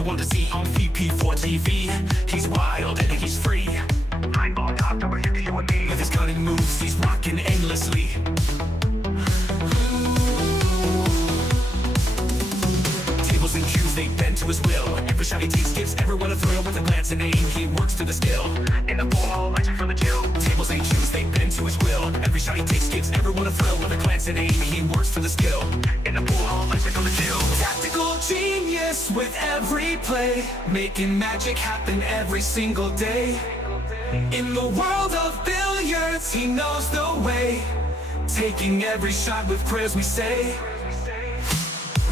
the one to see on VP4TV. He's wild and he's free. Eyeball top number here to you and me. With his cunning moves, he's rocking endlessly. Tables and cues, they bend to his will. Every shot he takes gives everyone a thrill. With a glance and aim, he works to the skill. In the ball, lights from the chill. Tables and cues, they bend to his will. Every shot he takes gives everyone a thrill. With a glance and aim, he works to the skill. In the ball, lights from the chill. Tactical genius with every play, making magic happen every single day. In the world of billiards, he knows the way, taking every shot with prayers we say.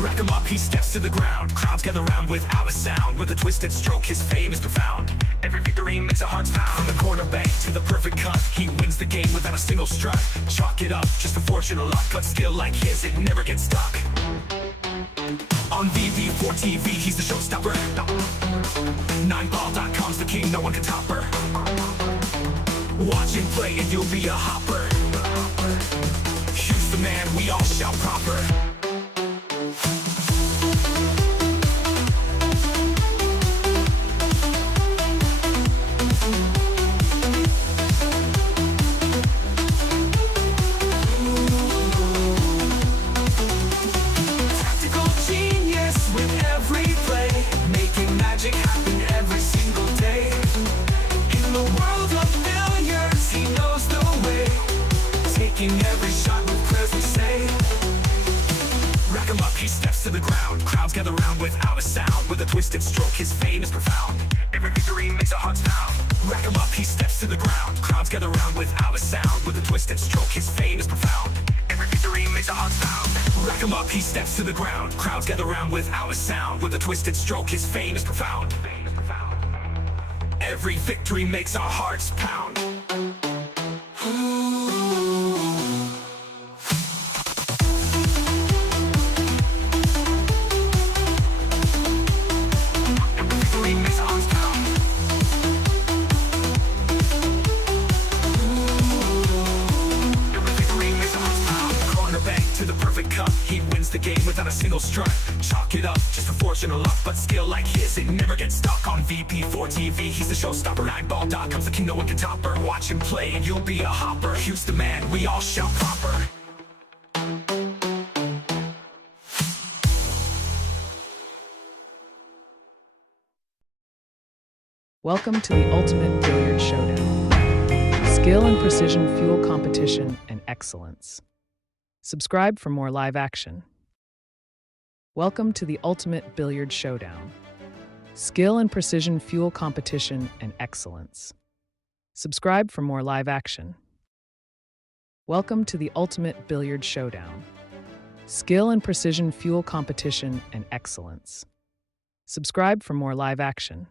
Rack him up, he steps to the ground. Crowds gather round without a sound. With a twisted stroke, his fame is profound. Every victory makes our hearts pound. From the corner bank to the perfect cut, he wins the game without a single strut. Chalk it up, just a fortune or luck, but skill like his, it never gets stuck. On VP4TV, he's the showstopper. 9ball.com's the king, no one can top her. Watch him play and you'll be a hopper. He's the man, we all shout proper. Every shot with prayers we say. Rack him up, he steps to the ground. Crowds gather round without a sound. With a twisted stroke, his fame is profound. Every victory makes our hearts pound. Rack him up, he steps to the ground. Crowds gather round without a sound. With a twisted stroke, his fame is profound. Every victory makes our hearts pound. Rack him up, he steps to the ground. Crowds gather round without a sound. With a twisted stroke, his fame is profound. Every victory makes our hearts pound. He wins the game without a single strut. Chalk it up, just a fortune or luck, but skill like his, it never gets stuck. On VP4TV, he's the showstopper. 9ball.com's the king, no one can top her. Watch him play and you'll be a hopper. He's the man, we all shout proper. Welcome to the Ultimate Billiard Showdown. Skill and precision fuel competition and excellence. Subscribe for more live action. Welcome to the Ultimate Billiard Showdown. Skill and precision fuel competition and excellence. Subscribe for more live action. Welcome to the Ultimate Billiard Showdown. Skill and precision fuel competition and excellence. Subscribe for more live action.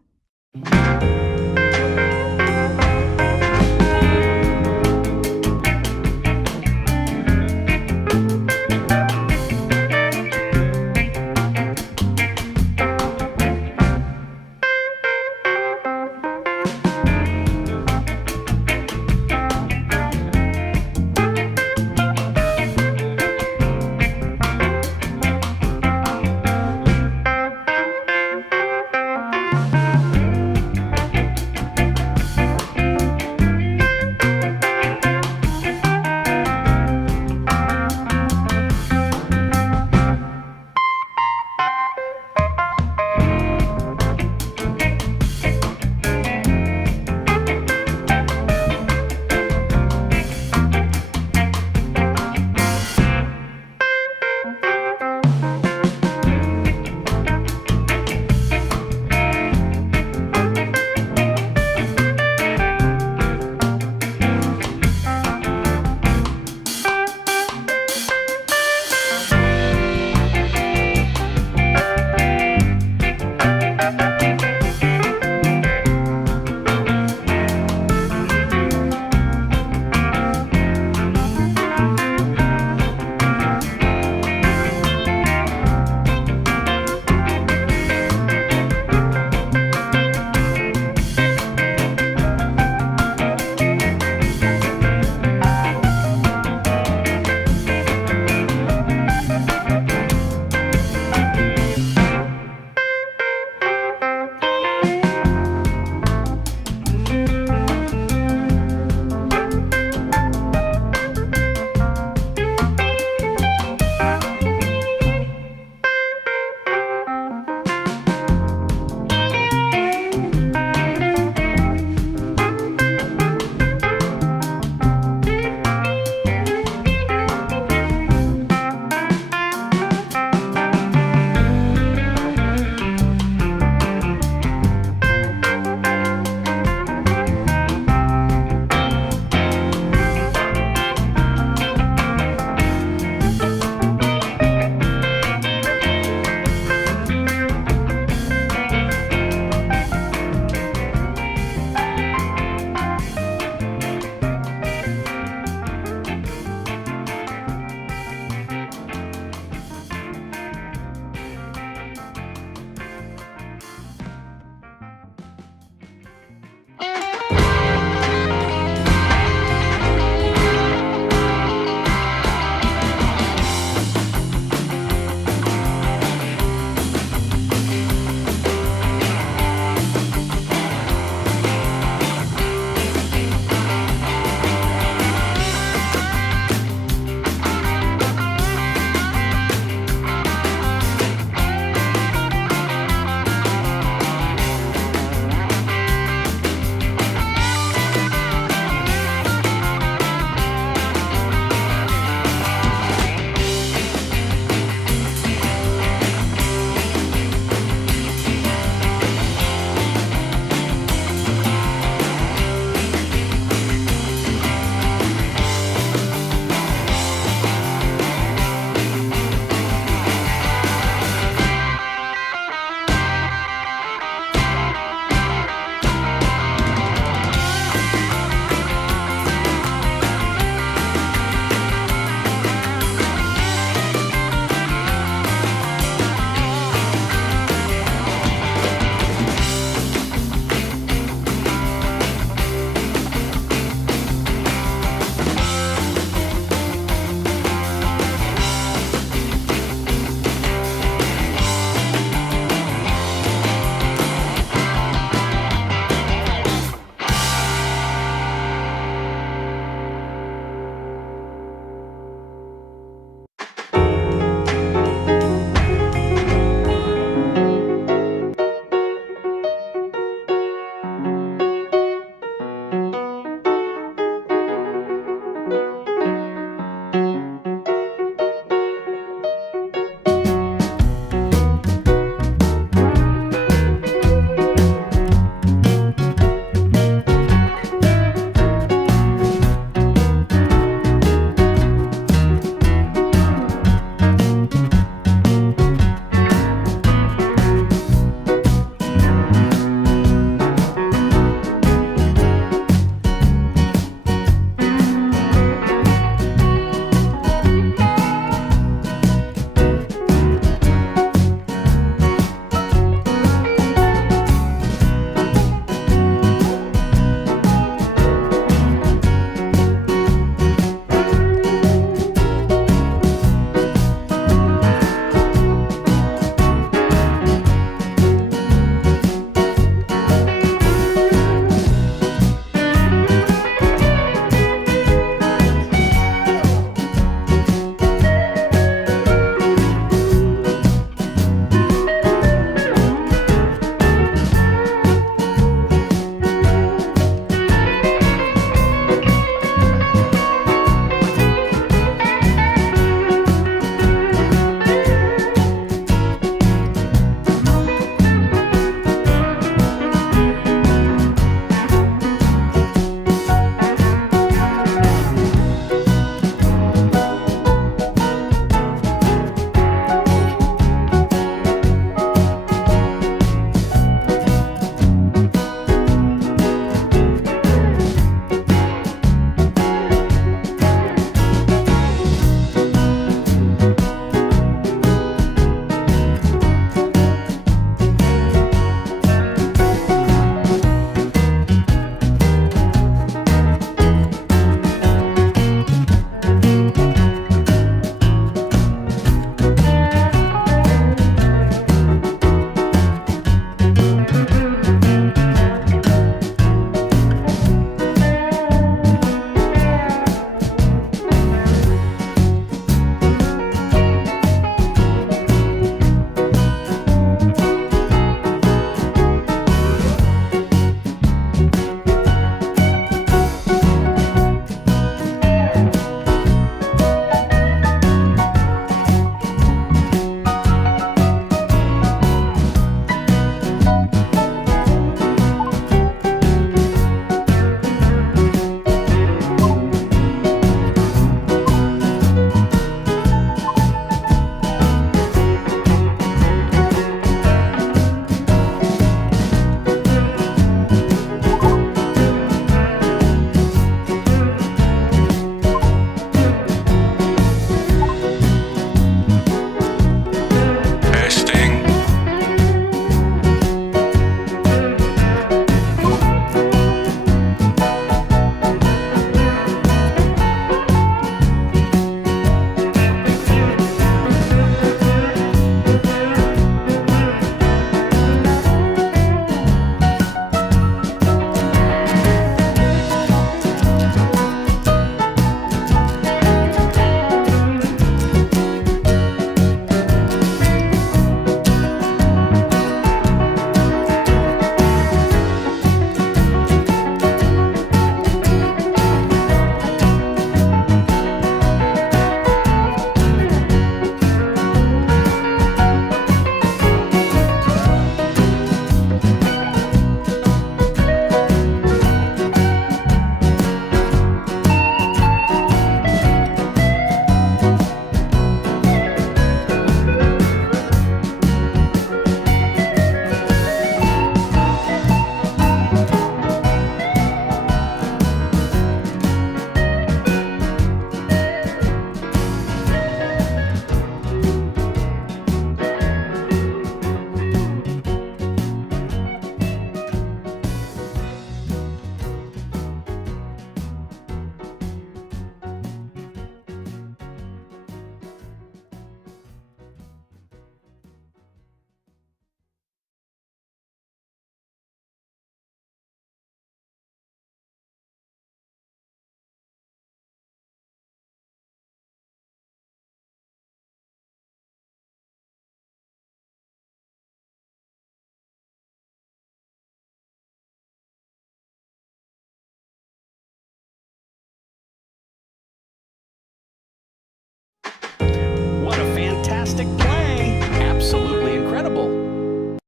fantastic play! Absolutely incredible!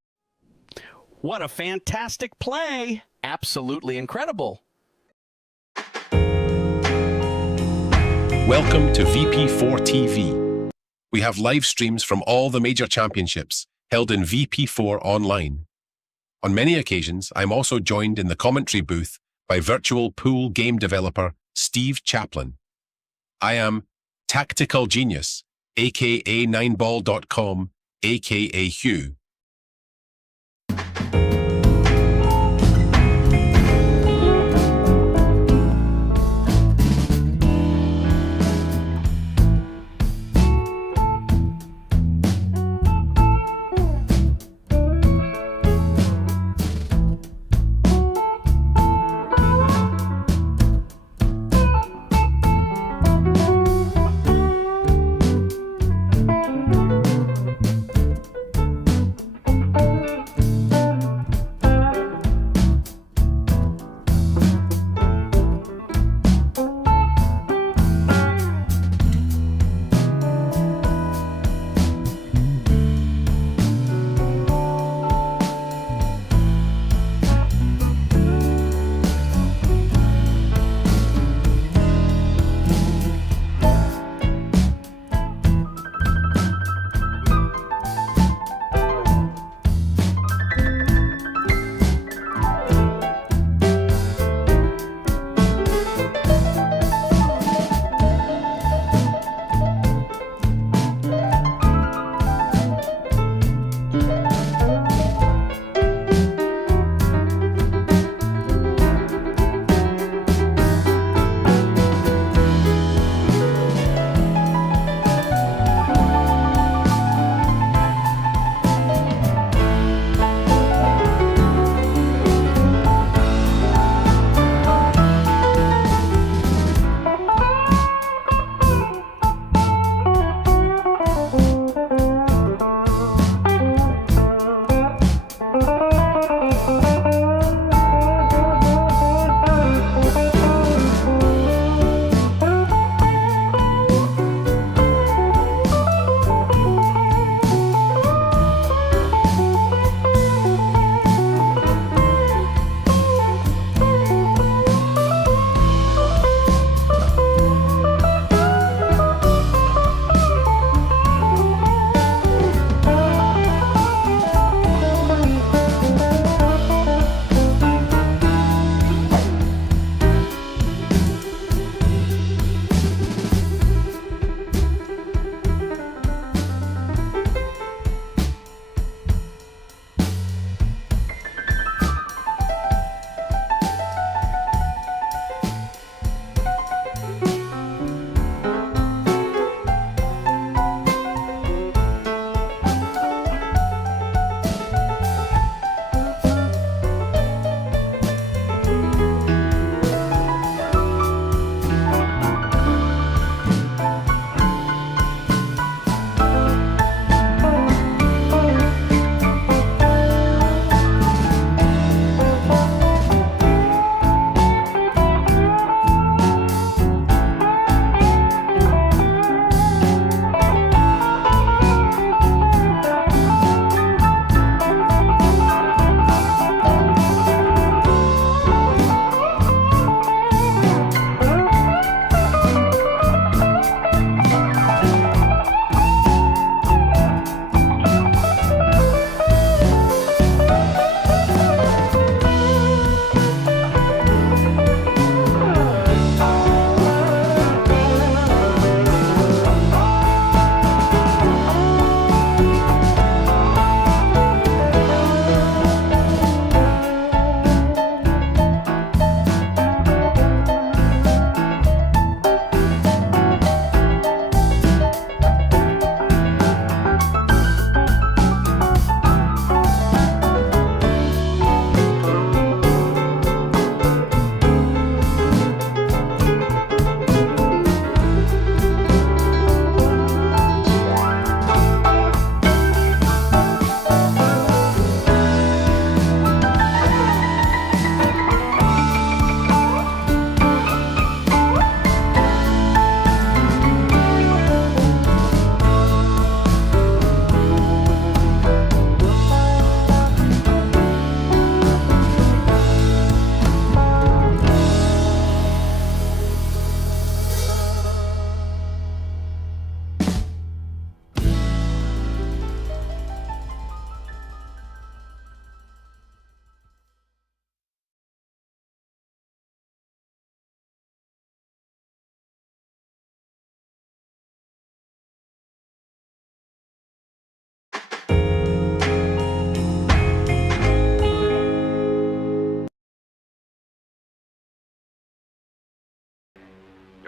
What a fantastic play! Absolutely incredible! Welcome to VP4TV. We have live streams from all the major championships held in VP4 online. On many occasions, I'm also joined in the commentary booth by virtual pool game developer Steve Chaplin. I am Tactical Genius, aka 9ball.com, aka Hugh.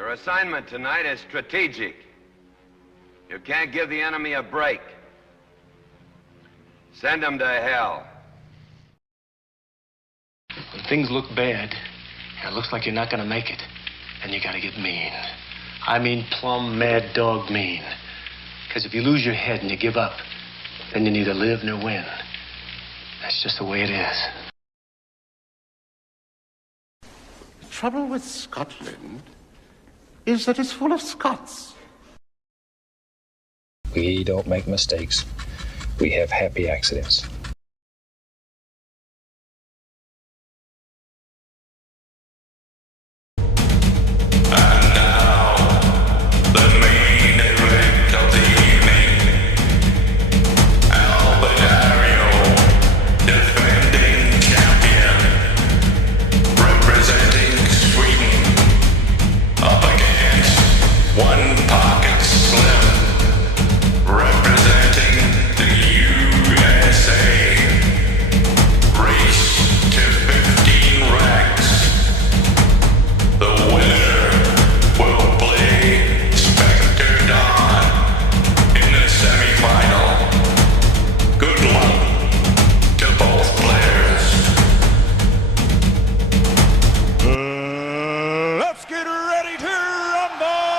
Your assignment tonight is strategic. You can't give the enemy a break. Send them to hell. When things look bad, and it looks like you're not gonna make it, then you gotta get mean. I mean plumb mad dog mean. Because if you lose your head and you give up, then you neither live nor win. That's just the way it is. The trouble with Scotland is that it's full of Scots. We don't make mistakes. We have happy accidents. OnePocketSlim, representing the USA. Race to 15 racks. The winner will play Spectre Dawn in the semifinal. Good luck to both players. Let's get ready to rumble!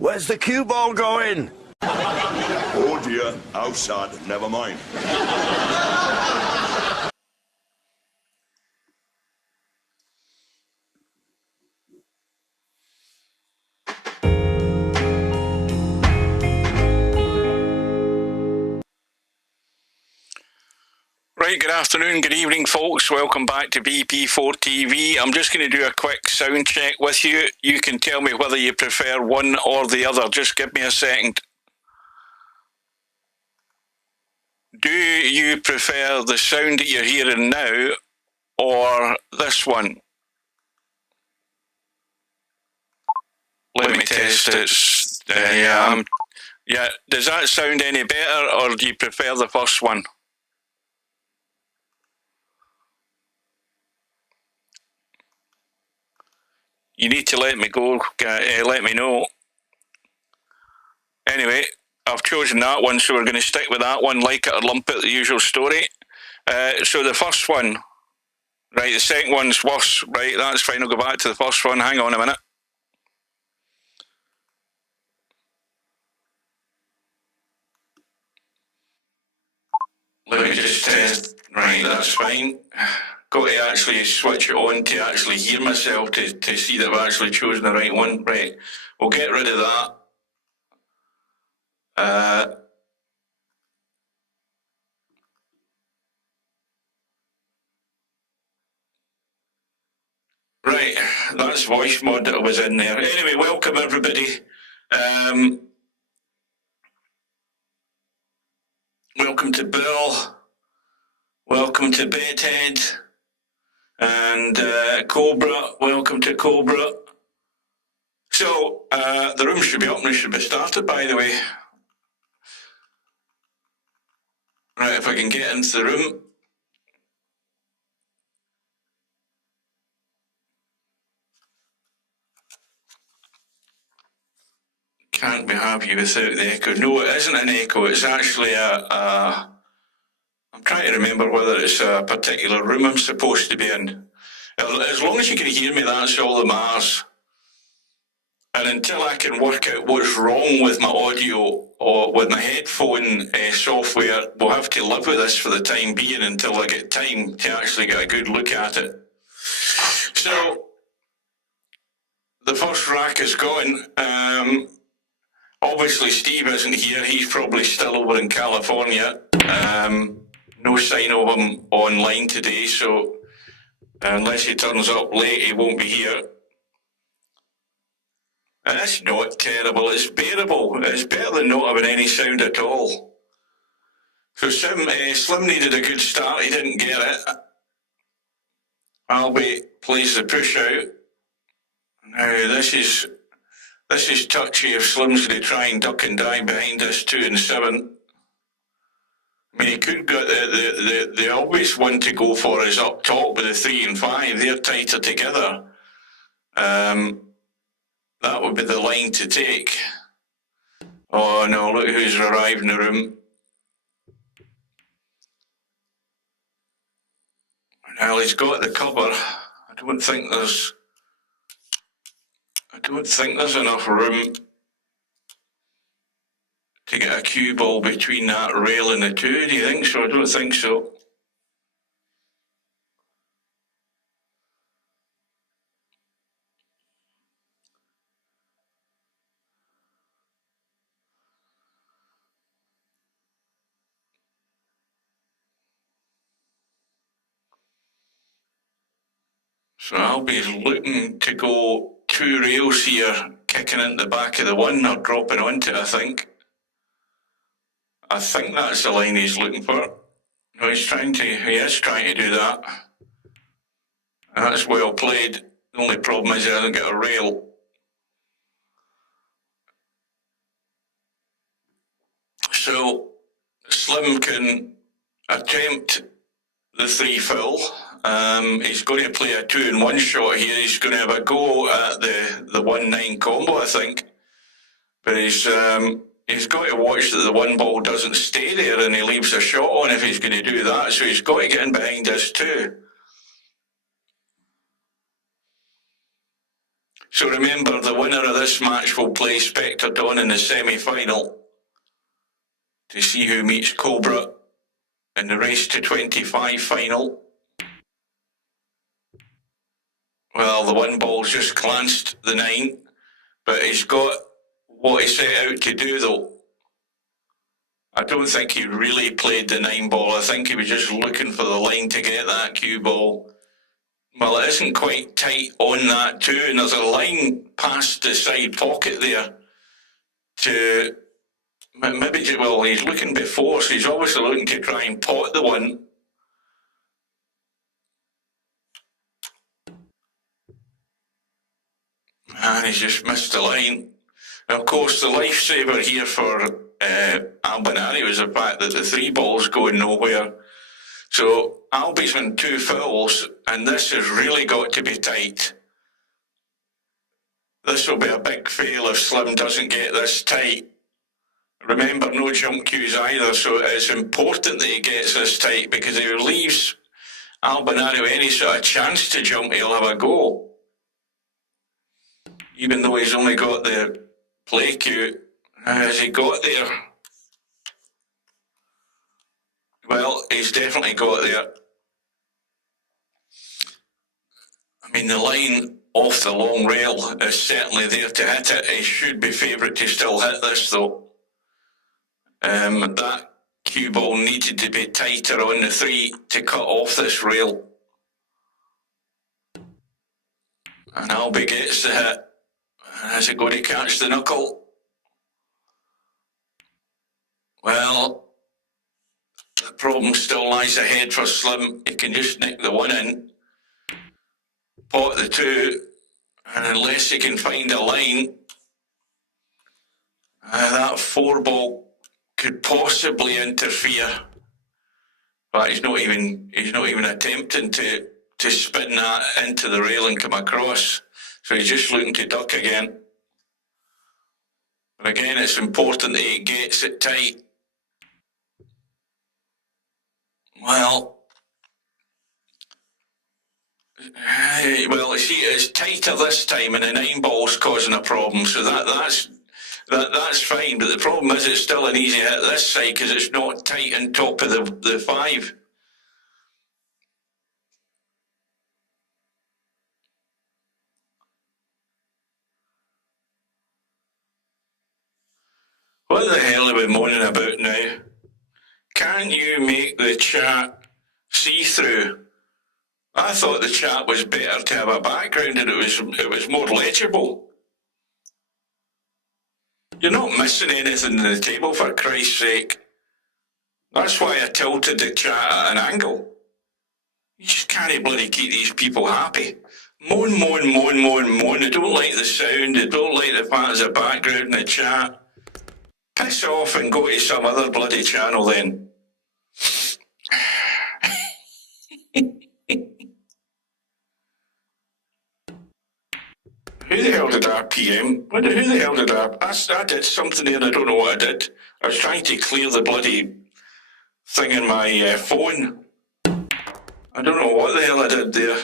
Where's the cue ball going? Oh dear, outside, never mind. Right, good afternoon, good evening, folks. Welcome back to VP4TV. I'm just going to do a quick sound check with you. You can tell me whether you prefer one or the other. Just give me a second. Do you prefer the sound that you're hearing now or this one? Let me test it. Yeah, does that sound any better or do you prefer the first one? You need to let me go, let me know. Anyway, I've chosen that one, so we're going to stick with that one, like it or lump it, the usual story. So the first one, right, the second one's worse, right, that's fine, I'll go back to the first one, hang on a minute. Let me just test, right, that's fine. Got to actually switch it on to actually hear myself to see that I've actually chosen the right one. Right, we'll get rid of that. Right, that's voice mod that was in there. Anyway, welcome everybody. Welcome to Bill. Welcome to Bedhead. And Cobra, welcome to Cobra. So, the room should be up and it should be started, by the way. Right, if I can get into the room. Can't be happy without the echo. No, it isn't an echo, it's actually I'm trying to remember whether it's a particular room I'm supposed to be in. As long as you can hear me, that's all that matters. And until I can work out what's wrong with my audio or with my headphone software, we'll have to live with this for the time being until I get time to actually get a good look at it. So, the first rack is gone. Obviously Steve isn't here, he's probably still over in California. No sign of him online today, so unless he turns up late, he won't be here. That's not terrible, it's bearable. It's better than not having any sound at all. So Slim needed a good start, he didn't get it. Albie plays the push out. Now this is touchy if Slim's going to try and duck and dive behind this 2 and 7. I mean, he could get the obvious one to go for is up top with the 3 and 5. They're tighter together. That would be the line to take. Oh no, look who's arrived in the room. Well, he's got the cover. I don't think there's enough room to get a cue ball between that rail and the 2. Do you think so? I don't think so. So Albie's looking to go 2 rails here, kicking into the back of the 1 or dropping onto it, I think. I think that's the line he's looking for. No, he is trying to do that. And that's well played. The only problem is he doesn't get a rail. So Slim can attempt the 3 fill. He's going to play a 2 and 1 shot here. He's going to have a go at the 1-9 combo, I think. But he's got to watch that the 1 ball doesn't stay there and he leaves a shot on if he's going to do that. So he's got to get in behind this 2. So remember, the winner of this match will play Spectre Dawn in the semi-final to see who meets Cobra in the race to 25 final. Well, the 1 ball's just glanced the 9, but he's got what he set out to do though. I don't think he really played the 9 ball. I think he was just looking for the line to get that cue ball. Well, it isn't quite tight on that 2, and there's a line past the side pocket there to maybe, well, he's looking before, so he's obviously looking to try and pot the 1. And he's just missed the line. And of course, the lifesaver here for Albinario is the fact that the 3 ball's going nowhere. So Albie's on 2 fouls, and this has really got to be tight. This will be a big fail if Slim doesn't get this tight. Remember, no jump cues either, so it's important that he gets this tight, because if he leaves Albinario any sort of chance to jump, he'll have a go. Even though he's only got the play cue. Has he got there? Well, he's definitely got there. I mean, the line off the long rail is certainly there to hit it. He should be favourite to still hit this though. That cue ball needed to be tighter on the 3 to cut off this rail. And Albie gets the hit. Has he got to catch the knuckle? Well, the problem still lies ahead for Slim. He can just nick the 1 in, pot the 2, and unless he can find a line, that 4 ball could possibly interfere. But he's not even attempting to spin that into the rail and come across. So he's just looking to duck again. But again, it's important that he gets it tight. Well, you see, it's tighter this time, and the 9 ball's causing a problem. So that's fine. But the problem is, it's still an easy hit this side because it's not tight on top of the 5. What the hell are we moaning about now? Can't you make the chat see-through? I thought the chat was better to have a background and it was more legible. You're not missing anything on the table, for Christ's sake. That's why I tilted the chat at an angle. You just can't bloody keep these people happy. Moan, moan, moan, moan, moan. They don't like the sound. They don't like the fact there's a background in the chat. Piss off and go to some other bloody channel then. Who the hell did RPM? Who the hell did I did something there, I don't know what I did. I was trying to clear the bloody thing in my phone. I don't know what the hell I did there.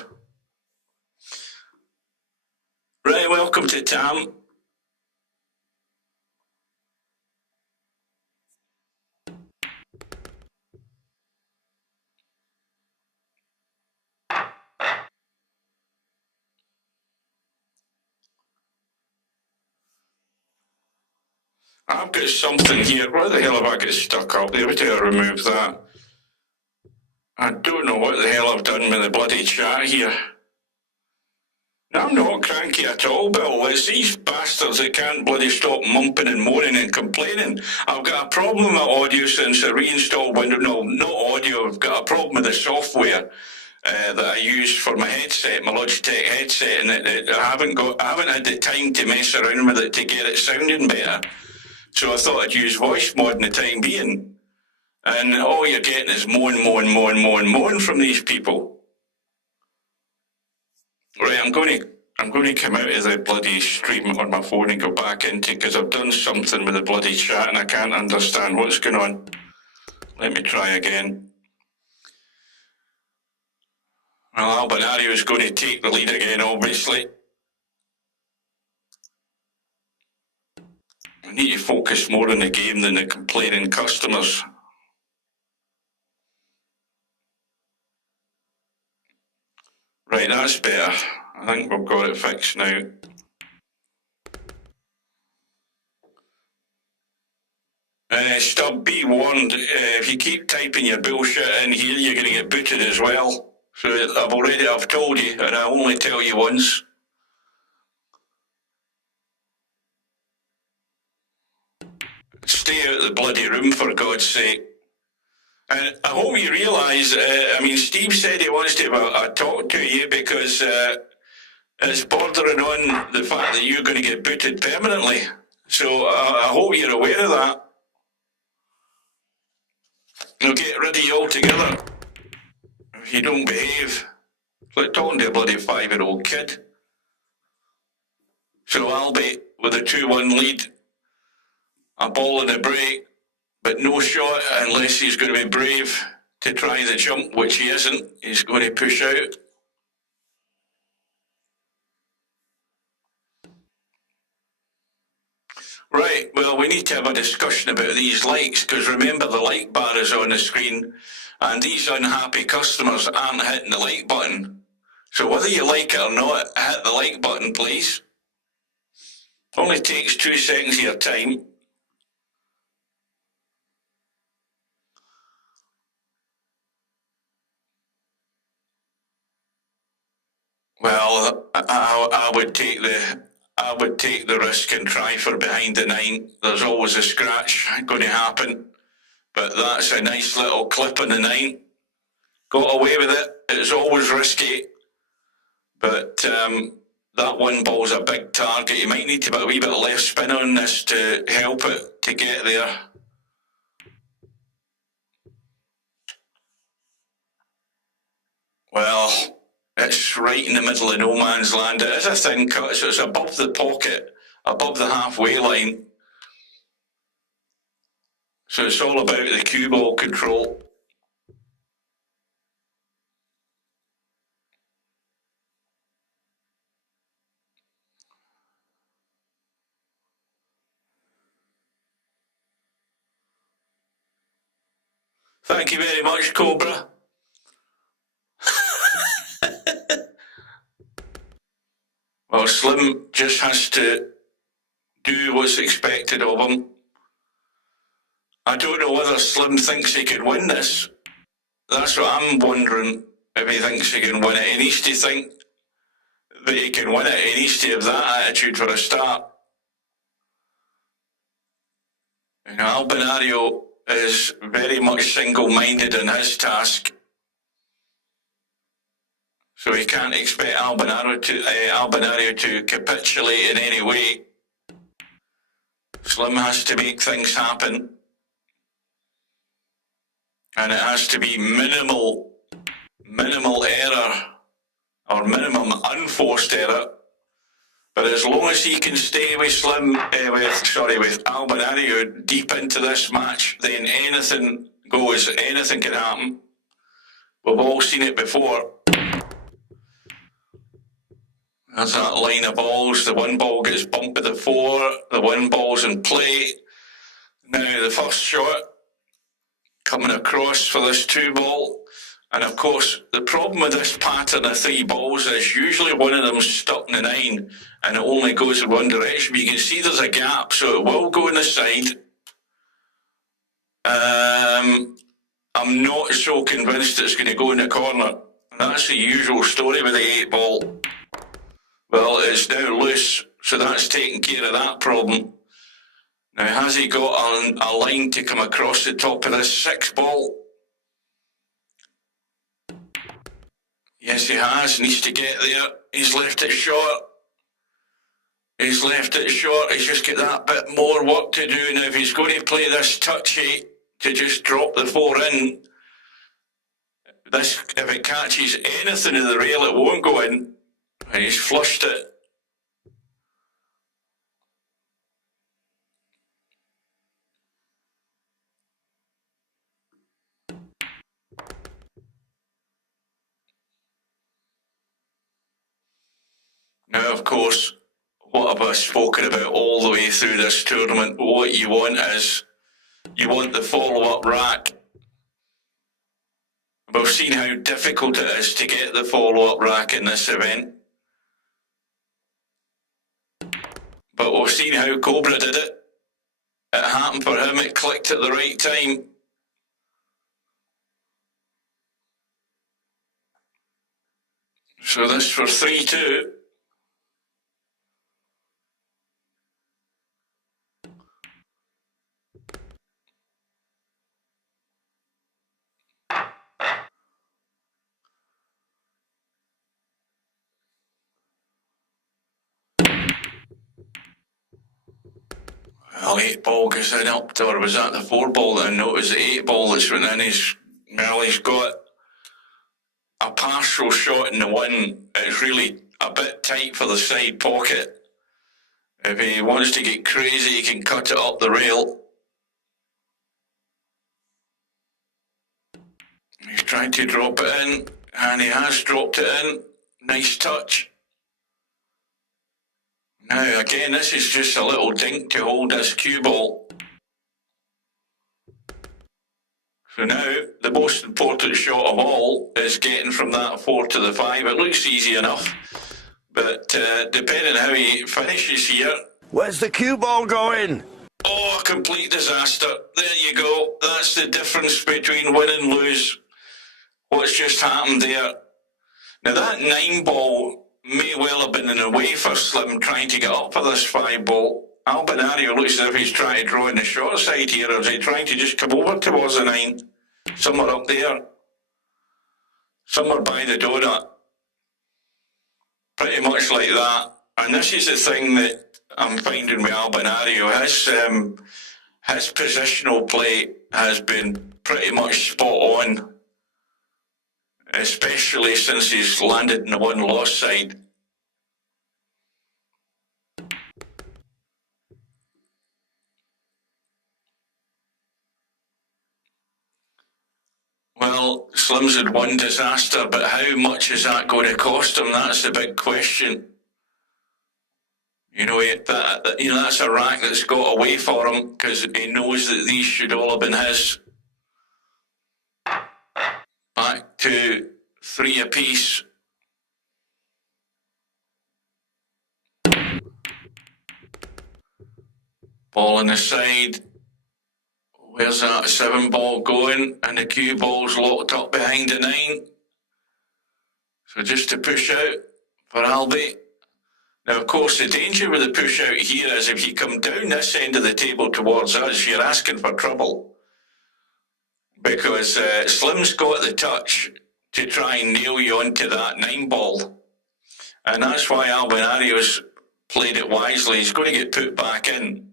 Right, welcome to Tam. I've got something here. Where the hell have I got stuck up there? Wait till I remove that. I don't know what the hell I've done with the bloody chat here. I'm not cranky at all, Bill. It's these bastards that can't bloody stop mumping and moaning and complaining. I've got a problem with my audio since I reinstalled Windows. No, not audio. I've got a problem with the software that I use for my headset, my Logitech headset, and I haven't had the time to mess around with it to get it sounding better. So I thought I'd use voice mod in the time being. And all you're getting is moan, moan, moan, moan, moan from these people. Right, I'm going to come out of the bloody stream on my phone and go back into, because I've done something with the bloody chat and I can't understand what's going on. Let me try again. Well, Albinario is going to take the lead again, obviously. I need to focus more on the game than the complaining customers. Right, that's better. I think we've got it fixed now. Stub, be warned, if you keep typing your bullshit in here, you're going to get booted as well. So I've told you, and I only tell you once. Stay out of the bloody room, for God's sake. And I hope you realise, Steve said he wants to have a talk to you because it's bordering on the fact that you're going to get booted permanently. So I hope you're aware of that. They'll get rid of you altogether if you don't behave. It's like talking to a bloody 5-year-old kid. So Albi with a 2-1 lead, a ball in the break, but no shot unless he's going to be brave to try the jump, which he isn't. He's going to push out. Right, well, we need to have a discussion about these likes, because remember the like bar is on the screen, and these unhappy customers aren't hitting the like button. So whether you like it or not, hit the like button, please. Only takes 2 seconds of your time. Well, I would take the risk and try for behind the 9. There's always a scratch going to happen, but that's a nice little clip in the 9. Got away with it. It's always risky, but that 1 ball's a big target. You might need to put a wee bit of left spin on this to help it to get there. Well, it's right in the middle of no man's land. It is a thin cut, so it's above the pocket, above the halfway line. So it's all about the cue ball control. Thank you very much, Cobra. Well, Slim just has to do what's expected of him. I don't know whether Slim thinks he can win this. That's what I'm wondering, if he thinks he can win it. He needs to think that he can win it. He needs to have that attitude for a start. You know, Albinario is very much single-minded in his task, so he can't expect Albinario to capitulate in any way. Slim has to make things happen, and it has to be minimal error, or minimum unforced error. But as long as he can stay with with Albinario deep into this match, then anything goes, anything can happen. We've all seen it before. There's that line of balls. The one ball gets bumped with the 4. The one ball's in play. Now the first shot coming across for this 2 ball. And of course, the problem with this pattern of 3 balls is usually one of them's stuck in the 9 and it only goes in one direction. But you can see there's a gap, so it will go in the side. I'm not so convinced it's going to go in the corner. And that's the usual story with the 8 ball. Well, it's now loose, so that's taking care of that problem. Now, has he got a line to come across the top of this 6 ball? Yes, he has. Needs to get there. He's left it short. He's just got that bit more work to do. Now, if he's going to play this touchy to just drop the 4 in, if it catches anything in the rail, it won't go in. And he's flushed it. Now, of course, what have I spoken about all the way through this tournament? What you want is, you want the follow-up rack. We've seen how difficult it is to get the follow-up rack in this event. But we've seen how Cobra did it. It happened for him, it clicked at the right time. So this for 3-2. Well, 8 ball goes in up, or was that the 4 ball that I noticed? The 8 ball that's went in. He's got a partial shot in the 1. It's really a bit tight for the side pocket. If he wants to get crazy, he can cut it up the rail. He's trying to drop it in, and he has dropped it in. Nice touch. Now, again, this is just a little dink to hold this cue ball. So now, the most important shot of all is getting from that 4 to the 5. It looks easy enough, but depending how he finishes here... Where's the cue ball going? Oh, a complete disaster. There you go. That's the difference between win and lose. What's just happened there. Now, that 9 ball may well have been in the way for Slim trying to get up for this 5 ball. Albinario looks as if he's trying to draw in the short side here, or is he trying to just come over towards the 9? Somewhere up there. Somewhere by the donut. Pretty much like that. And this is the thing that I'm finding with Albinario. His positional play has been pretty much spot on, especially since he's landed in the 1 loss side. Well, Slim's had 1 disaster, but how much is that going to cost him? That's the big question. You know, that's a rack that's got away for him because he knows that these should all have been his. Back to 3 apiece. Ball on the side. Where's that 7 ball going? And the cue ball's locked up behind the 9. So just to push out for Albi. Now, of course, the danger with the push out here is if you come down this end of the table towards us, you're asking for trouble. Because Slim's got the touch to try and nail you onto that 9 ball. And that's why Albinario's played it wisely. He's going to get put back in.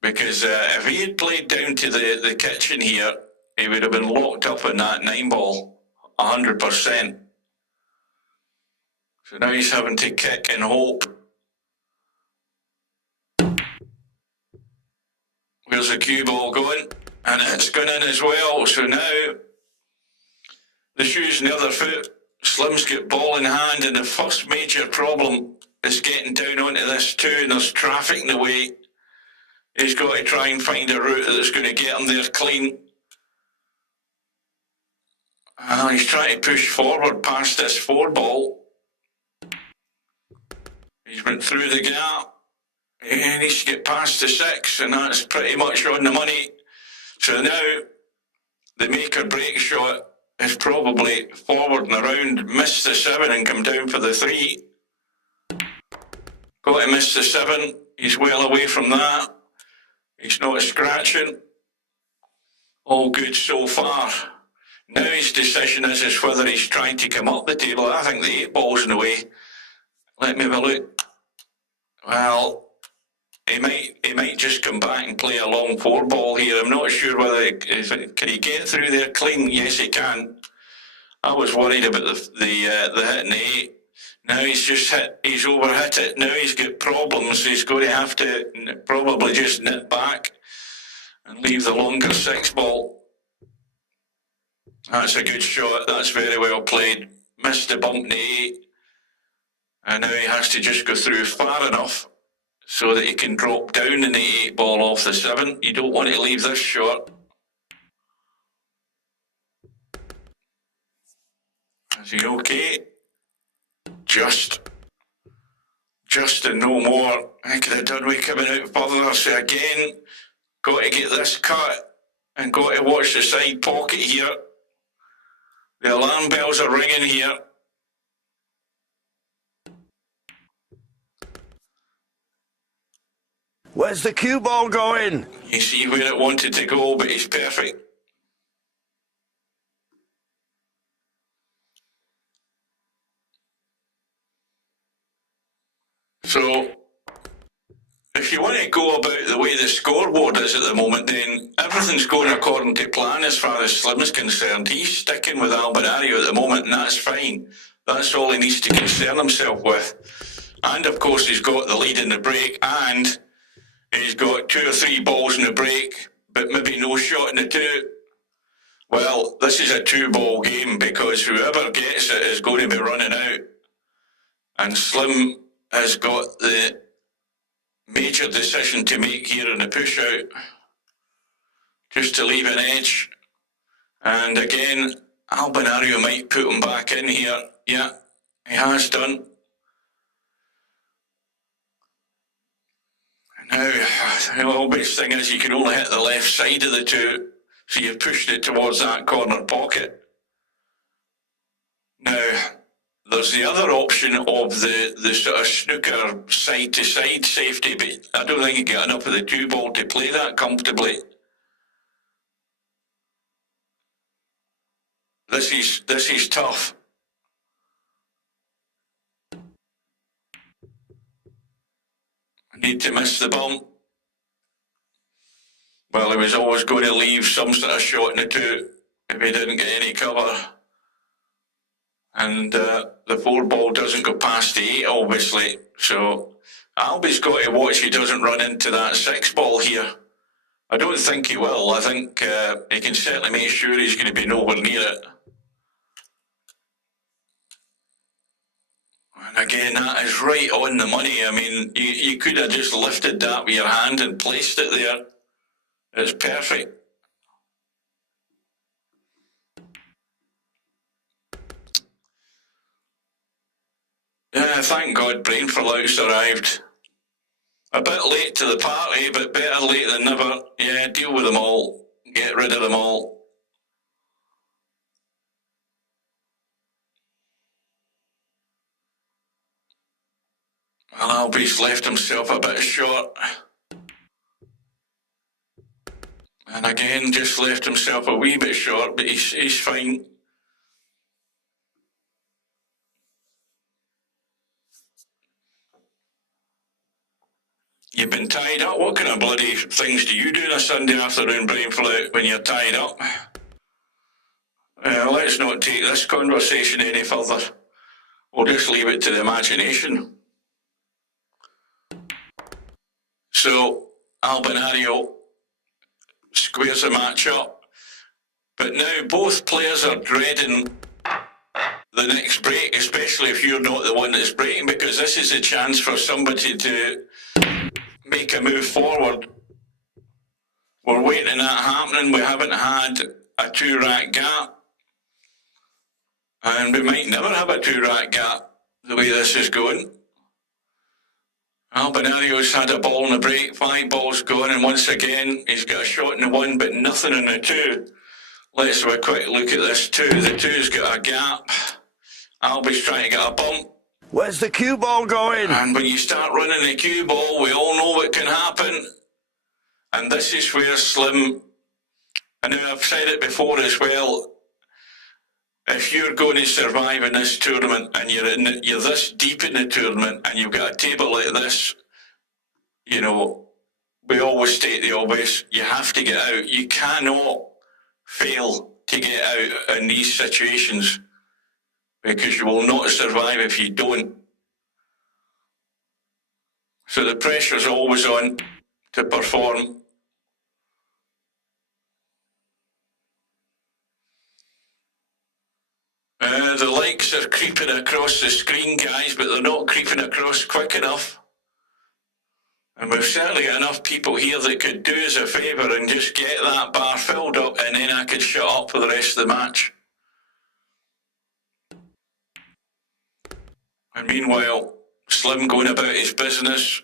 Because if he had played down to the kitchen here, he would have been locked up in that 9 ball, 100%. So now he's having to kick and hope. Where's the cue ball going? And it's going in as well. So now the shoe's in the other foot. Slim's got ball in hand, and the first major problem is getting down onto this 2, and there's traffic in the way. He's got to try and find a route that's going to get him there clean. He's trying to push forward past this 4 ball. He's went through the gap. He needs to get past the 6, and that's pretty much on the money. So now the make or break shot is probably forward and around, miss the 7 and come down for the 3. Got to miss the 7. He's well away from that. He's not scratching. All good so far. Now his decision is whether he's trying to come up the table. I think the 8 ball's in the way. Let me have a look. Well, he might just come back and play a long 4 ball here. I'm not sure whether can he get through there clean. Yes, he can. I was worried about the hitting the 8. Now he's overhit it. Now he's got problems. He's going to have to probably just nip back and leave the longer 6 ball. That's a good shot. That's very well played. Missed the bump in the 8. And now he has to just go through far enough so that he can drop down in the 8 ball off the 7. You don't want to leave this short. Is he okay? Just and no more. I could have done with coming out further. So again, got to get this cut and got to watch the side pocket here. The alarm bells are ringing here. Where's the cue ball going? You see where it wanted to go, but it's perfect. So, if you want to go about the way the scoreboard is at the moment, then everything's going according to plan as far as Slim is concerned. He's sticking with Albinario at the moment, and that's fine. That's all he needs to concern himself with. And of course, he's got the lead in the break, and he's got 2 or 3 balls in the break, but maybe no shot in the 2. Well, this is a 2-ball game because whoever gets it is going to be running out. And Slim has got the major decision to make here in the push out, just to leave an edge. And again, Albinario might put him back in here. Yeah, he has done. Now, the obvious thing is you can only hit the left side of the 2, so you've pushed it towards that corner pocket. Now, there's the other option of the sort of snooker side-to-side safety, but I don't think you get enough of the 2 ball to play that comfortably. This is tough. Need to miss the bump. Well, he was always going to leave some sort of shot in the 2 if he didn't get any cover. And the 4 ball doesn't go past the 8, obviously. So Albi's got to watch he doesn't run into that 6 ball here. I don't think he will. I think he can certainly make sure he's going to be nowhere near it. And again, that is right on the money. I mean, you could have just lifted that with your hand and placed it there. It's perfect. Yeah, thank God Brain for Louse arrived. A bit late to the party, but better late than never. Yeah, deal with them all. Get rid of them all. Well, Albie's left himself a bit short. And again, just left himself a wee bit short, but he's fine. You've been tied up? What kind of bloody things do you do on a Sunday afternoon, Brainflout, when you're tied up? Let's not take this conversation any further. We'll just leave it to the imagination. So, Albinario squares the match up. But now both players are dreading the next break, especially if you're not the one that's breaking, because this is a chance for somebody to make a move forward. We're waiting on that happening. We haven't had a 2-rack gap. And we might never have a 2-rack gap the way this is going. Albinario's had a ball in the break, 5 balls gone, and once again he's got a shot in the 1 but nothing in the 2. Let's have a quick look at this 2. The 2's got a gap. Albie's trying to get a bump. Where's the cue ball going? And when you start running the cue ball, we all know what can happen. And this is where Slim, and I've said it before as well, if you're going to survive in this tournament and you're this deep in the tournament and you've got a table like this, you know, we always state the obvious, you have to get out. You cannot fail to get out in these situations because you will not survive if you don't. So the pressure's always on to perform. The likes are creeping across the screen, guys, but they're not creeping across quick enough. And we've certainly got enough people here that could do us a favour and just get that bar filled up, and then I could shut up for the rest of the match. And meanwhile, Slim going about his business.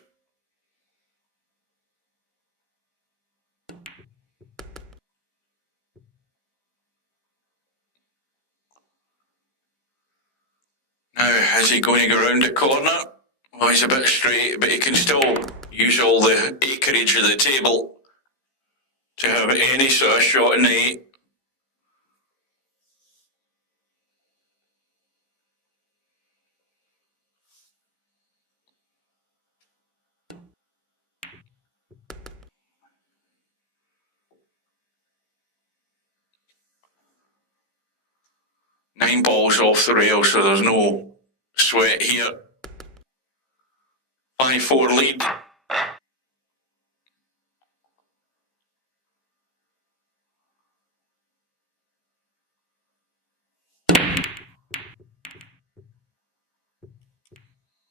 Now, is he going to go round the corner? Well, he's a bit straight, but he can still use all the acreage of the table to have any sort of shot in the 8. Nine balls off the rail, so there's no sweat here. 5-4 lead.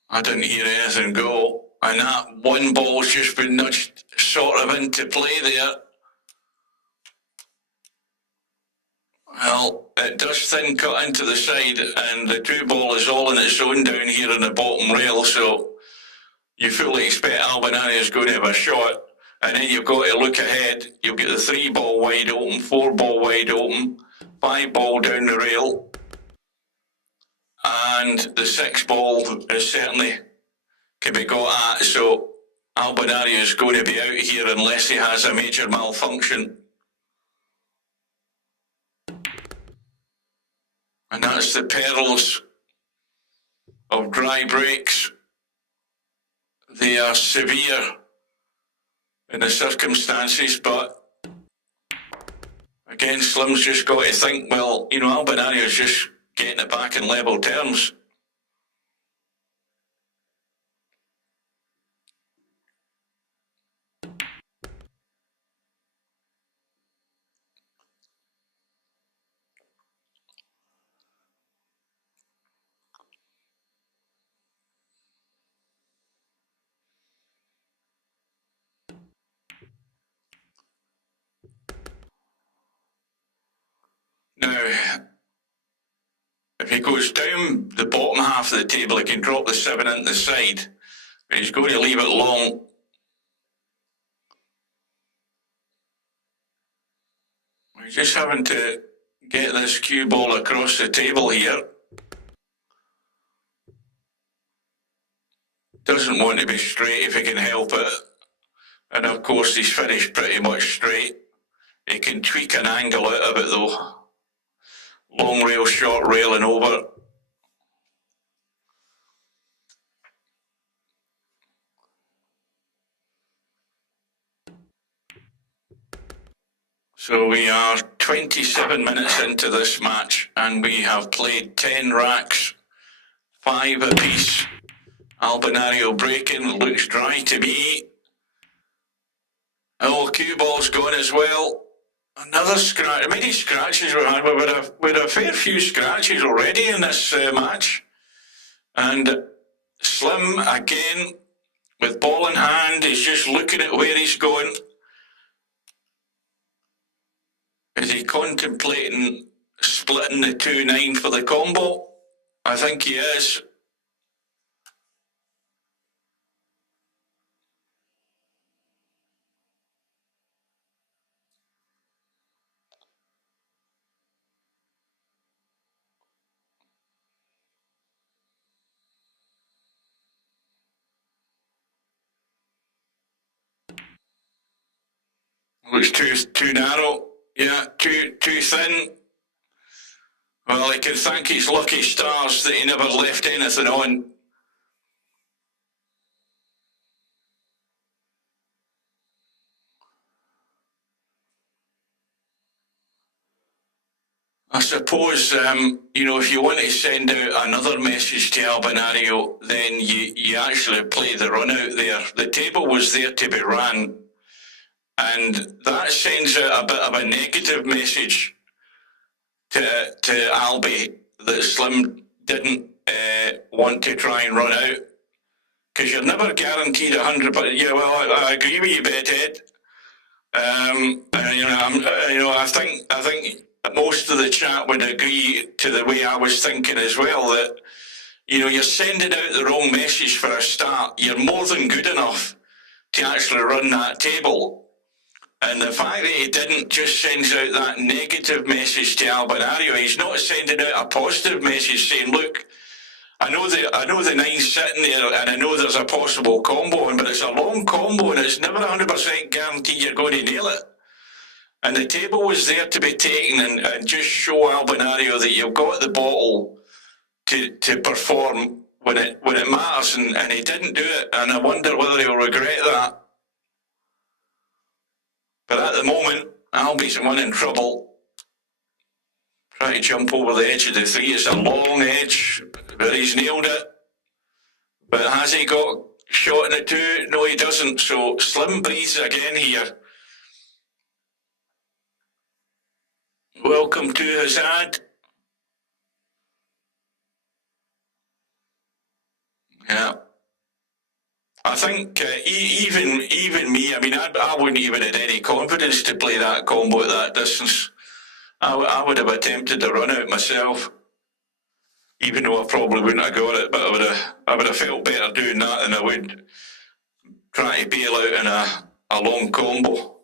I didn't hear anything go, and that 1 ball's just been nudged sort of into play there. Well, it does thin cut into the side, and the 2 ball is all on its own down here on the bottom rail, so you fully expect Albinario is going to have a shot, and then you've got to look ahead. You'll get the 3 ball wide open, 4 ball wide open, 5 ball down the rail, and the 6 ball is certainly can be got at, so Albinario is going to be out here unless he has a major malfunction. And that's the perils of dry breaks. They are severe in the circumstances, but again, Slim's just got to think, well, you know, Albinario's just getting it back in level terms. Now, if he goes down the bottom half of the table, he can drop the 7 into the side, but he's going to leave it long. We're just having to get this cue ball across the table here. doesn't want to be straight if he can help it. And of course he's finished pretty much straight. He can tweak an angle out of it though. Long rail, short rail and over. So we are 27 minutes into this match and we have played 10 racks, 5 apiece. Albinario breaking, looks dry to me. Oh, cue ball's gone as well. Another scratch. Many scratches we had. We had a fair few scratches already in this match. And Slim again with ball in hand. He's just looking at where he's going. Is he contemplating splitting the 2-9 for the combo? I think he is. Looks too narrow. Yeah, too thin. Well, he can thank his lucky stars that he never left anything on. I suppose, you know, if you want to send out another message to Albinario, then you actually play the run out there. The table was there to be ran, and that sends out a bit of a negative message to Albi that Slim didn't want to try and run out, because you're never guaranteed 100%. But yeah, well, I agree with you, Bedhead. I think most of the chat would agree to the way I was thinking as well, that, you know, you're sending out the wrong message for a start. You're more than good enough to actually run that table. And the fact that he didn't just sends out that negative message to Albinario, he's not sending out a positive message saying, look, I know the nine's sitting there and I know there's a possible combo, but it's a long combo and it's never 100% guaranteed you're going to nail it. And the table was there to be taken and just show Albinario that you've got the bottle to perform when it matters, and he didn't do it, and I wonder whether he'll regret that. But at the moment, Albi's one in trouble. Trying to jump over the edge of the 3. It's a long edge, but he's nailed it. But has he got shot in the 2? No, he doesn't. So Slim breathes again here. Welcome to Hazard. Yeah. I think even me, I mean, I wouldn't even have any confidence to play that combo at that distance. I would have attempted to run out myself, even though I probably wouldn't have got it, but I would have felt better doing that than I would trying to bail out in a long combo.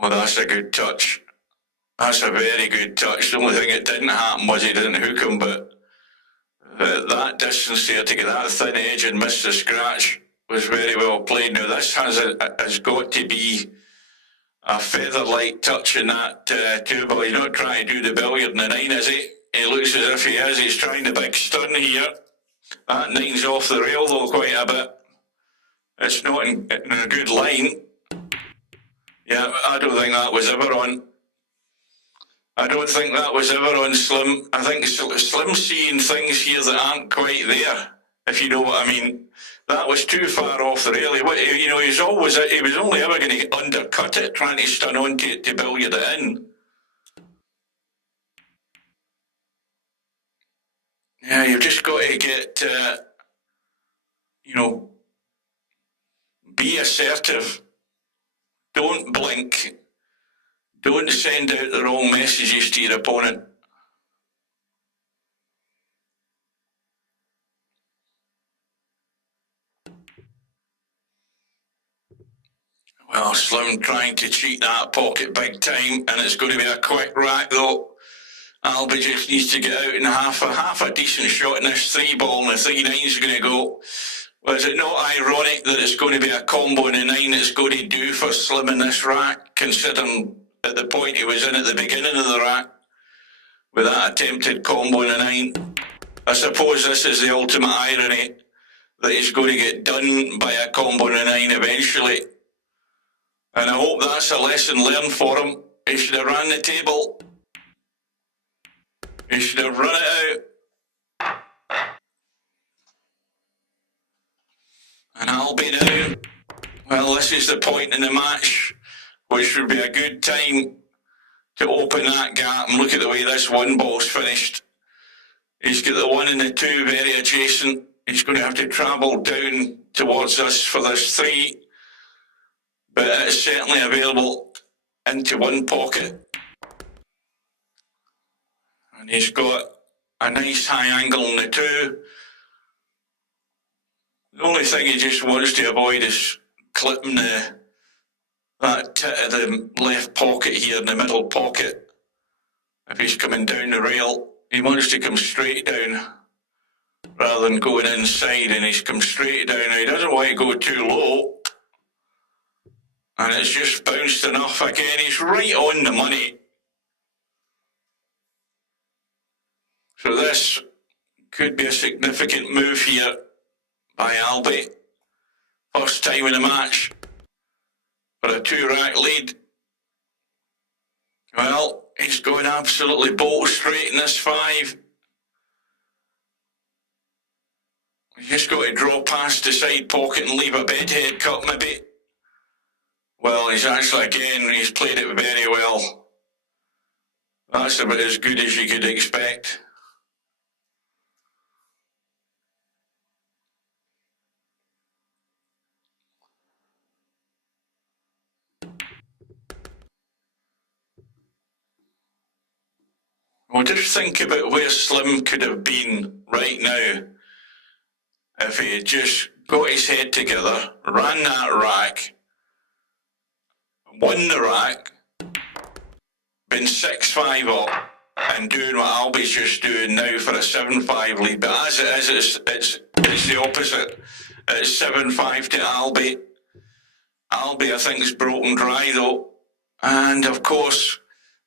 Oh, that's a good touch. That's a very good touch. The only thing that didn't happen was he didn't hook him, but that distance there to get that thin edge and miss the scratch was very well played. Now this has got to be a feather-like touch in that 2-ball. He's not trying to do the billiard in the 9, is he? He looks as if he is. He's trying the big stun here. That 9's off the rail though quite a bit. It's not in a good line. Yeah, I don't think that was ever on. I don't think that was ever on Slim. I think Slim's seeing things here that aren't quite there, if you know what I mean. That was too far off the rail. You know, he was only ever going to undercut it, trying to stun on to billiard it in. Yeah, you've just got to get, you know, be assertive. Don't blink. Don't send out the wrong messages to your opponent. Well, Slim trying to cheat that pocket big time, and it's going to be a quick rack though. Albie just needs to get out and half a decent shot in this 3-ball, and the 3-9's going to go. Well, is it not ironic that it's going to be a combo in the 9 that's going to do for Slim in this rack, considering at the point he was in at the beginning of the rack with that attempted combo in the 9? I suppose this is the ultimate irony, that he's going to get done by a combo in the 9 eventually. And I hope that's a lesson learned for him. He should have ran the table. He should have run it out. And Albinario, well, this is the point in the match which would be a good time to open that gap. And look at the way this 1-ball's finished. He's got the 1 and the 2 very adjacent. He's going to have to travel down towards us for this 3. But it's certainly available into 1 pocket. And he's got a nice high angle in the 2. The only thing he just wants to avoid is clipping that tit of the left pocket here in the middle pocket. If he's coming down the rail, he wants to come straight down rather than going inside, and he's come straight down. He doesn't want to go too low. And it's just bounced enough again. He's right on the money. So this could be a significant move here by Albie. First time in the match for a 2-rack lead. Well, he's going absolutely bolt straight in this 5. He's just got to draw past the side pocket and leave a bedhead cut maybe. Well, he's actually, again, he's played it very well. That's about as good as you could expect. Well, just think about where Slim could have been right now if he had just got his head together, ran that rack, won the rack, been 6-5 up, and doing what Albie's just doing now for a 7-5 lead. But as it is, it's the opposite. It's 7-5 to Albie. Albie, I think, is broken dry though. And of course,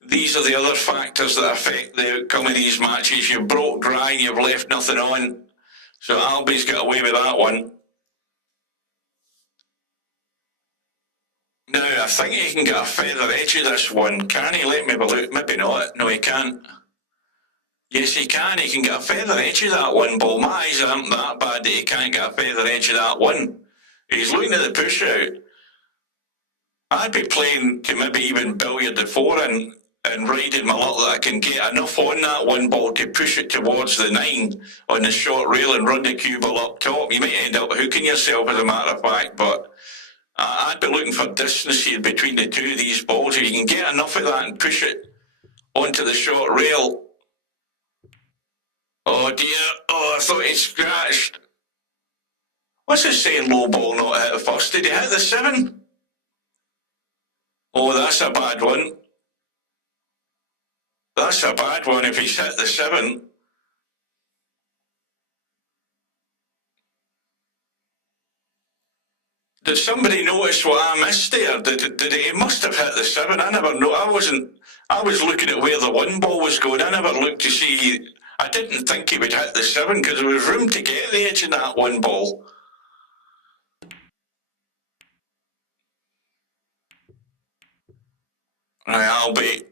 these are the other factors that affect the outcome of these matches. You've broke dry and you've left nothing on. So Albie's got away with that one. Now, I think he can get a feather edge of this one. Can he? Let me have a look. Maybe not. No, he can't. Yes, he can. He can get a feather edge of that 1-ball. My eyes aren't that bad that he can't get a feather edge of that 1. He's looking at the push out. I'd be playing to maybe even billiard the 4 and riding my luck that I can get enough on that 1-ball to push it towards the 9 on the short rail and run the cue ball up top. You might end up hooking yourself, as a matter of fact, but I'd be looking for distance here between the 2 of these balls. If you can get enough of that and push it onto the short rail. Oh dear, oh, I thought he scratched. What's it saying, low ball not hit the first? Did he hit the 7? Oh, that's a bad one. That's a bad one if he's hit the 7. Did somebody notice what I missed there? Did he must have hit the 7? I never know. I was looking at where the 1-ball was going. I never looked to see. I didn't think he would hit the 7 because there was room to get the edge in that 1-ball. Right, Albie.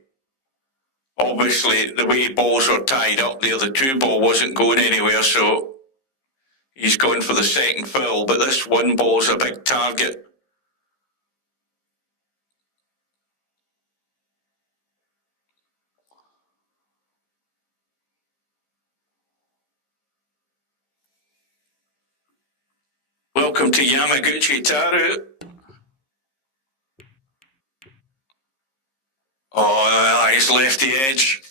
Obviously, the way balls were tied up there, the 2-ball wasn't going anywhere, so he's going for the second fill, but this 1-ball's a big target. Welcome to Yamaguchi Taru. Oh, he's left the edge.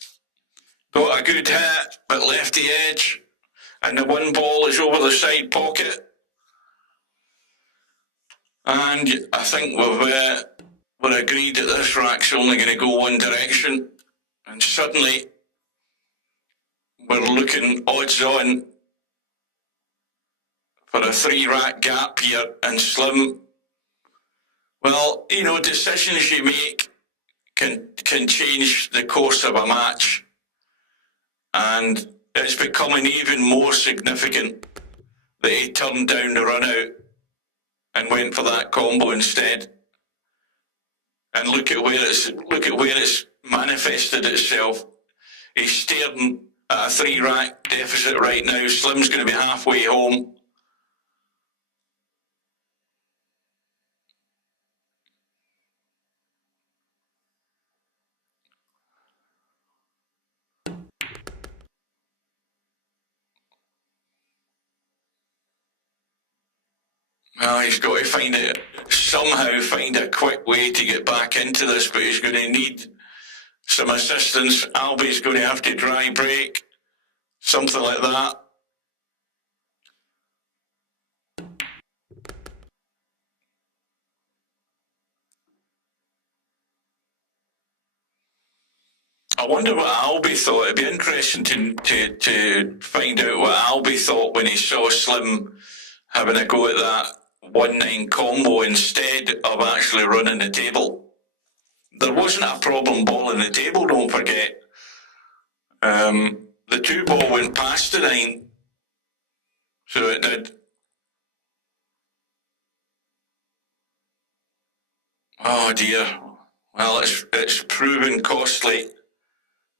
Got a good hit, but left the edge. And the 1-ball is over the side pocket. And I think we're agreed that this rack's only going to go one direction. And suddenly, looking odds on for a 3-rack gap here, and Slim, well, you know, decisions you make can change the course of a match, and it's becoming even more significant that he turned down the run out and went for that combo instead. And look at where it's manifested itself. He's staring at a 3-rack deficit right now. Slim's going to be halfway home. Well, he's got to somehow find a quick way to get back into this, but he's going to need some assistance. Albie's going to have to dry break, something like that. I wonder what Albie thought. It'd be interesting to find out what Albie thought when he saw Slim having a go at that 1-9 combo instead of actually running the table. There wasn't a problem balling the table, don't forget. The 2-ball went past the 9, so it did. Oh dear. Well, it's proven costly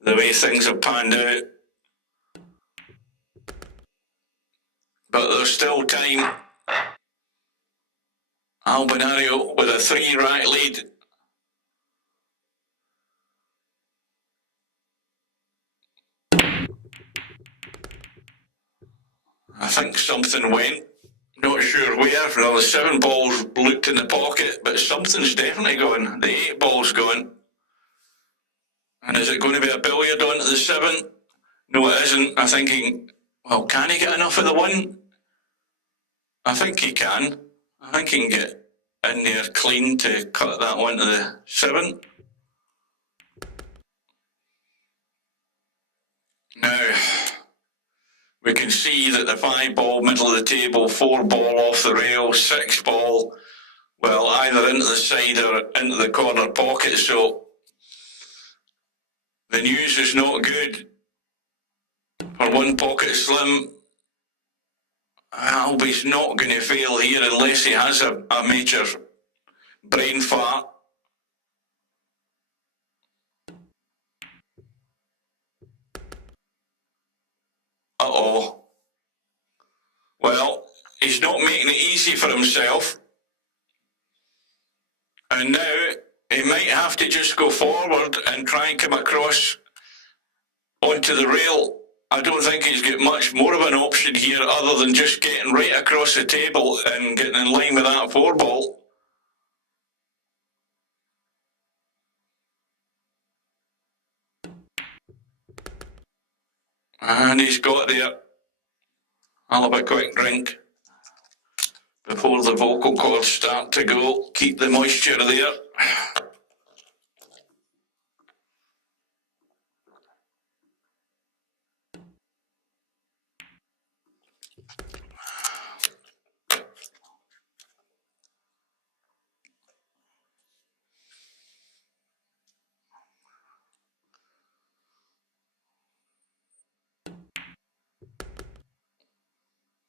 the way things have panned out. But there's still time. Albinario with a 3-rack lead. I think something went. Not sure where. Well, the 7 balls looked in the pocket, but something's definitely gone. The 8 ball's gone. And is it going to be a billiard on to the 7? No, it isn't. I'm thinking, well, can he get enough of the 1? I think he can. I think he can get in there clean to cut that one to the 7. Now, we can see that the 5-ball, middle of the table, 4-ball off the rail, 6-ball, well, either into the side or into the corner pocket, so the news is not good for OnePocketSlim. Albie's not going to fail here unless he has a major brain fart. Uh-oh. Well, he's not making it easy for himself. And now he might have to just go forward and try and come across onto the rail. I don't think he's got much more of an option here other than just getting right across the table and getting in line with that 4-ball. And he's got there. I'll have a quick drink before the vocal cords start to go. Keep the moisture there.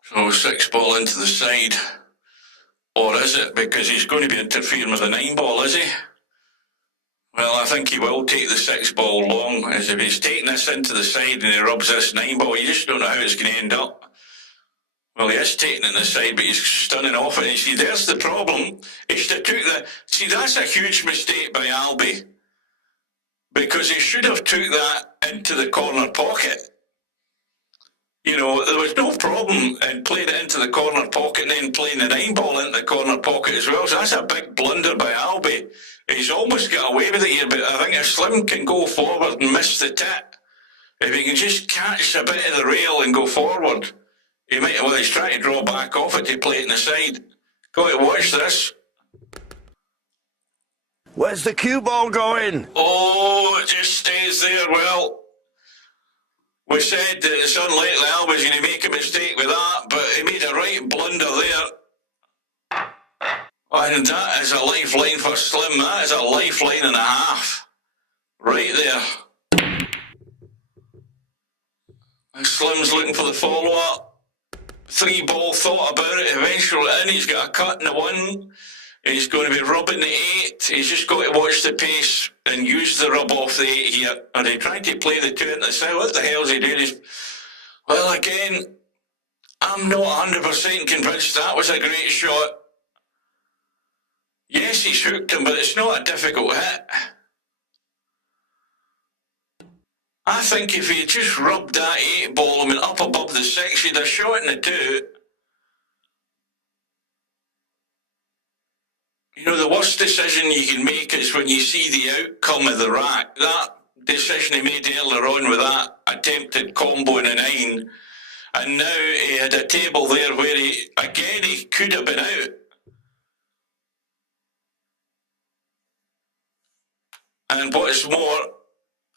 So 6-ball into the side. Or is it? Because he's going to be interfering with the 9-ball, is he? Well, I think he will take the 6-ball long, as if he's taking this into the side and he rubs this 9-ball, you just don't know how it's going to end up. Well, he is taking it in the side, but he's stunning off it. You see, there's the problem. He should have took the... See, that's a huge mistake by Albie. Because he should have took that into the corner pocket. You know, there was no problem in playing it into the corner pocket and then playing the 9-ball into the corner pocket as well. So that's a big blunder by Albie. He's almost got away with it here, but I think if Slim can go forward and miss the tip, if he can just catch a bit of the rail and go forward, he might, well, he's trying to draw back off it to play it in the side. Got to watch this. Where's the cue ball going? Oh, it just stays there. Well, we said that it's unlikely Al was going to make a mistake with that, but he made a right blunder there. And that is a lifeline for Slim. That is a lifeline and a half. Right there. And Slim's looking for the follow-up. 3-ball thought about it. Eventually in, he's got a cut in the 1. He's going to be rubbing the 8. He's just got to watch the pace and use the rub off the 8 here. Are they trying to play the 2 into the side? What the hell is he doing? Well, again, I'm not 100% convinced that was a great shot. Yes, he's hooked him, but it's not a difficult hit. I think if he just rubbed that 8-ball and went up above the 6, he'd have shot in the 2. You know, the worst decision you can make is when you see the outcome of the rack. That decision he made earlier on with that attempted combo in a 9, and now he had a table there where he could have been out. And what's more,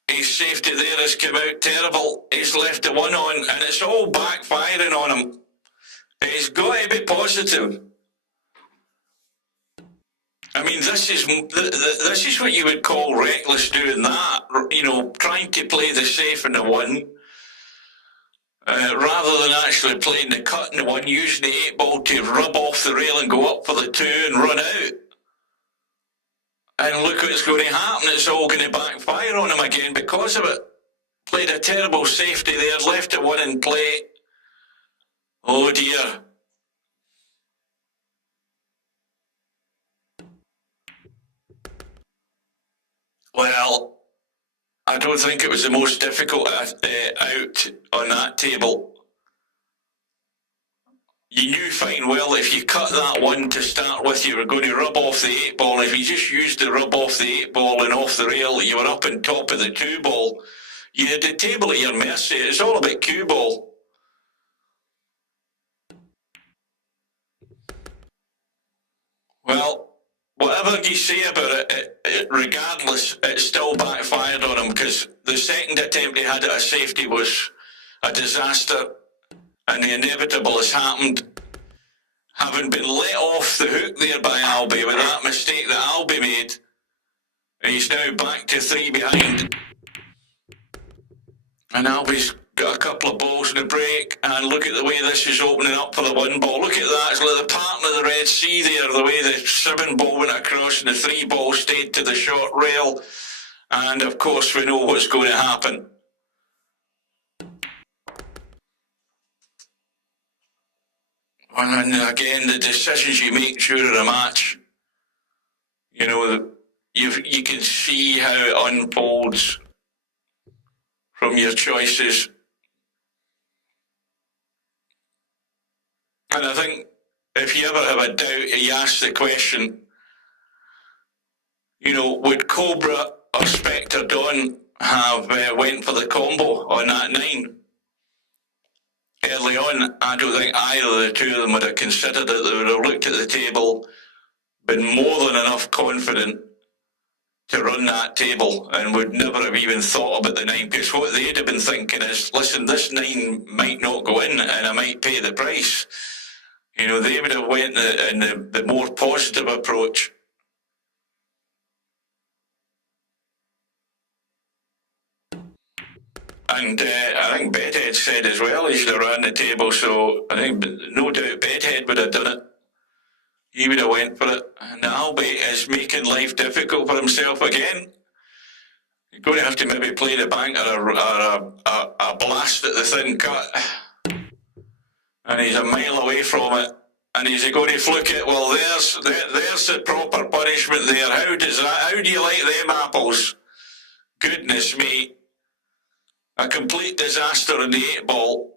his safety there has come out terrible. He's left the 1 on, and it's all backfiring on him. He's got to be positive. I mean, this is what you would call reckless doing that. You know, trying to play the safe in the 1, rather than actually playing the cut in the 1, using the 8-ball to rub off the rail and go up for the 2 and run out. And look what's going to happen. It's all going to backfire on him again because of it. Played a terrible safety there, left the 1 in play. Oh dear. Well, I don't think it was the most difficult out on that table. You knew fine well if you cut that 1 to start with, you were going to rub off the 8-ball. If you just used the rub off the 8-ball and off the rail, you were up on top of the 2-ball. You had the table at your mercy. It's all about cue ball. Well, whatever you say about it, regardless, it still backfired on him because the second attempt he had at a safety was a disaster. And the inevitable has happened. Having been let off the hook there by Albie with that mistake that Albie made, he's now back to 3 behind. And Albie's got a couple of balls in the break, and look at the way this is opening up for the 1-ball. Look at that, it's like the pattern of the Red Sea there, the way the 7-ball went across and the 3-ball stayed to the short rail. And of course we know what's going to happen. And again, the decisions you make during a match, you know, you can see how it unfolds from your choices. And I think if you ever have a doubt, you ask the question, you know, would Cobra or Spectre Dawn have went for the combo on that 9? Early on, I don't think either of the two of them would have considered it. They would have looked at the table, been more than enough confident to run that table and would never have even thought about the 9, because what they'd have been thinking is, listen, this 9 might not go in and I might pay the price. You know, they would have went in the more positive approach. And I think Bedhead said as well he should have ran the table, so I think no doubt Bedhead would have done it. He would have went for it. And Albie is making life difficult for himself again. You're going to have to maybe play the bank or a blast at the thin cut. And he's a mile away from it. And he's going to fluke it. Well, there's the proper punishment there. How do you like them apples? Goodness me. A complete disaster in the 8-ball,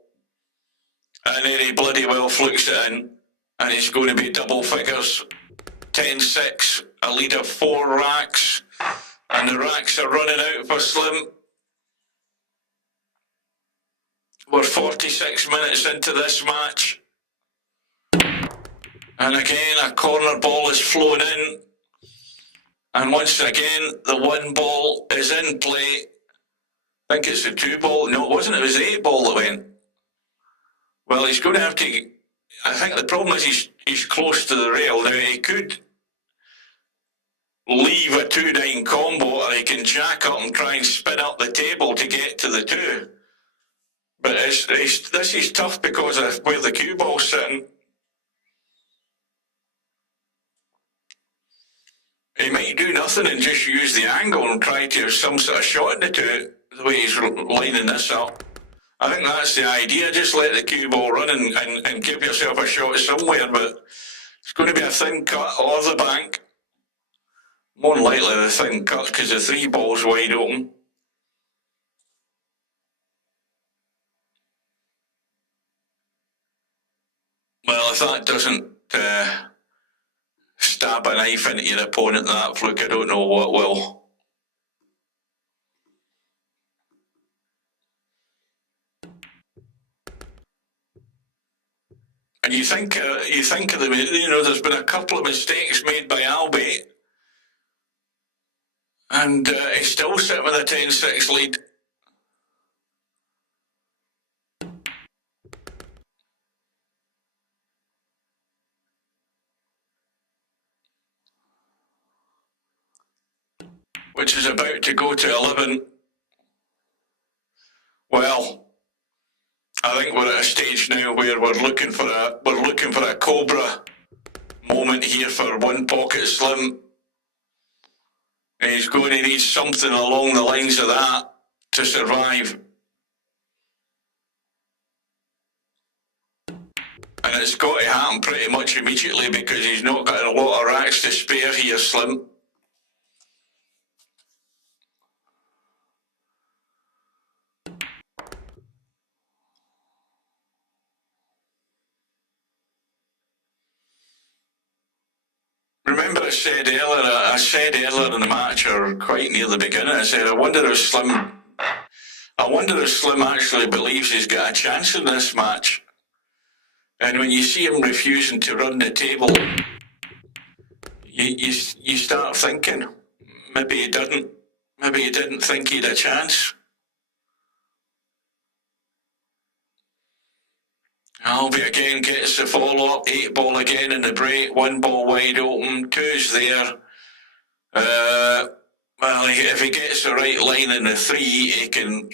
and then he bloody well flukes it in, and he's going to be double figures, 10-6, a lead of 4 racks, and the racks are running out for Slim. We're 46 minutes into this match, and again a corner ball is flown in, and once again the 1-ball is in play. I think it's the 2 ball. No, it wasn't. It was the 8 ball that went. Well, he's going to have to... I think the problem is he's close to the rail. Now, he could leave a 2-9 combo, or he can jack up and try and spin up the table to get to the 2. But this is tough because of where the cue ball's sitting. He might do nothing and just use the angle and try to have some sort of shot in the 2, the way he's lining this up. I think that's the idea. Just let the cue ball run and give yourself a shot somewhere, but it's going to be a thin cut or the bank. More than likely the thin cut because the 3 ball's wide open. Well, if that doesn't stab a knife into your opponent, that fluke, I don't know what will. And you think of the, there's been a couple of mistakes made by Albie, and he's still sitting with a 10-6 lead. Which is about to go to 11. Well, I think we're at a stage now where we're looking for a Cobra moment here for OnePocketSlim. He's going to need something along the lines of that to survive. And it's got to happen pretty much immediately because he's not got a lot of racks to spare here, Slim. Remember I said earlier in the match, or quite near the beginning, I said, I wonder if Slim actually believes he's got a chance in this match. And when you see him refusing to run the table, you start thinking, maybe he didn't think he'd a chance. Albie again gets the follow-up, 8 ball again in the break, 1 ball wide open, 2's there. Well, if he gets the right line in the 3, he can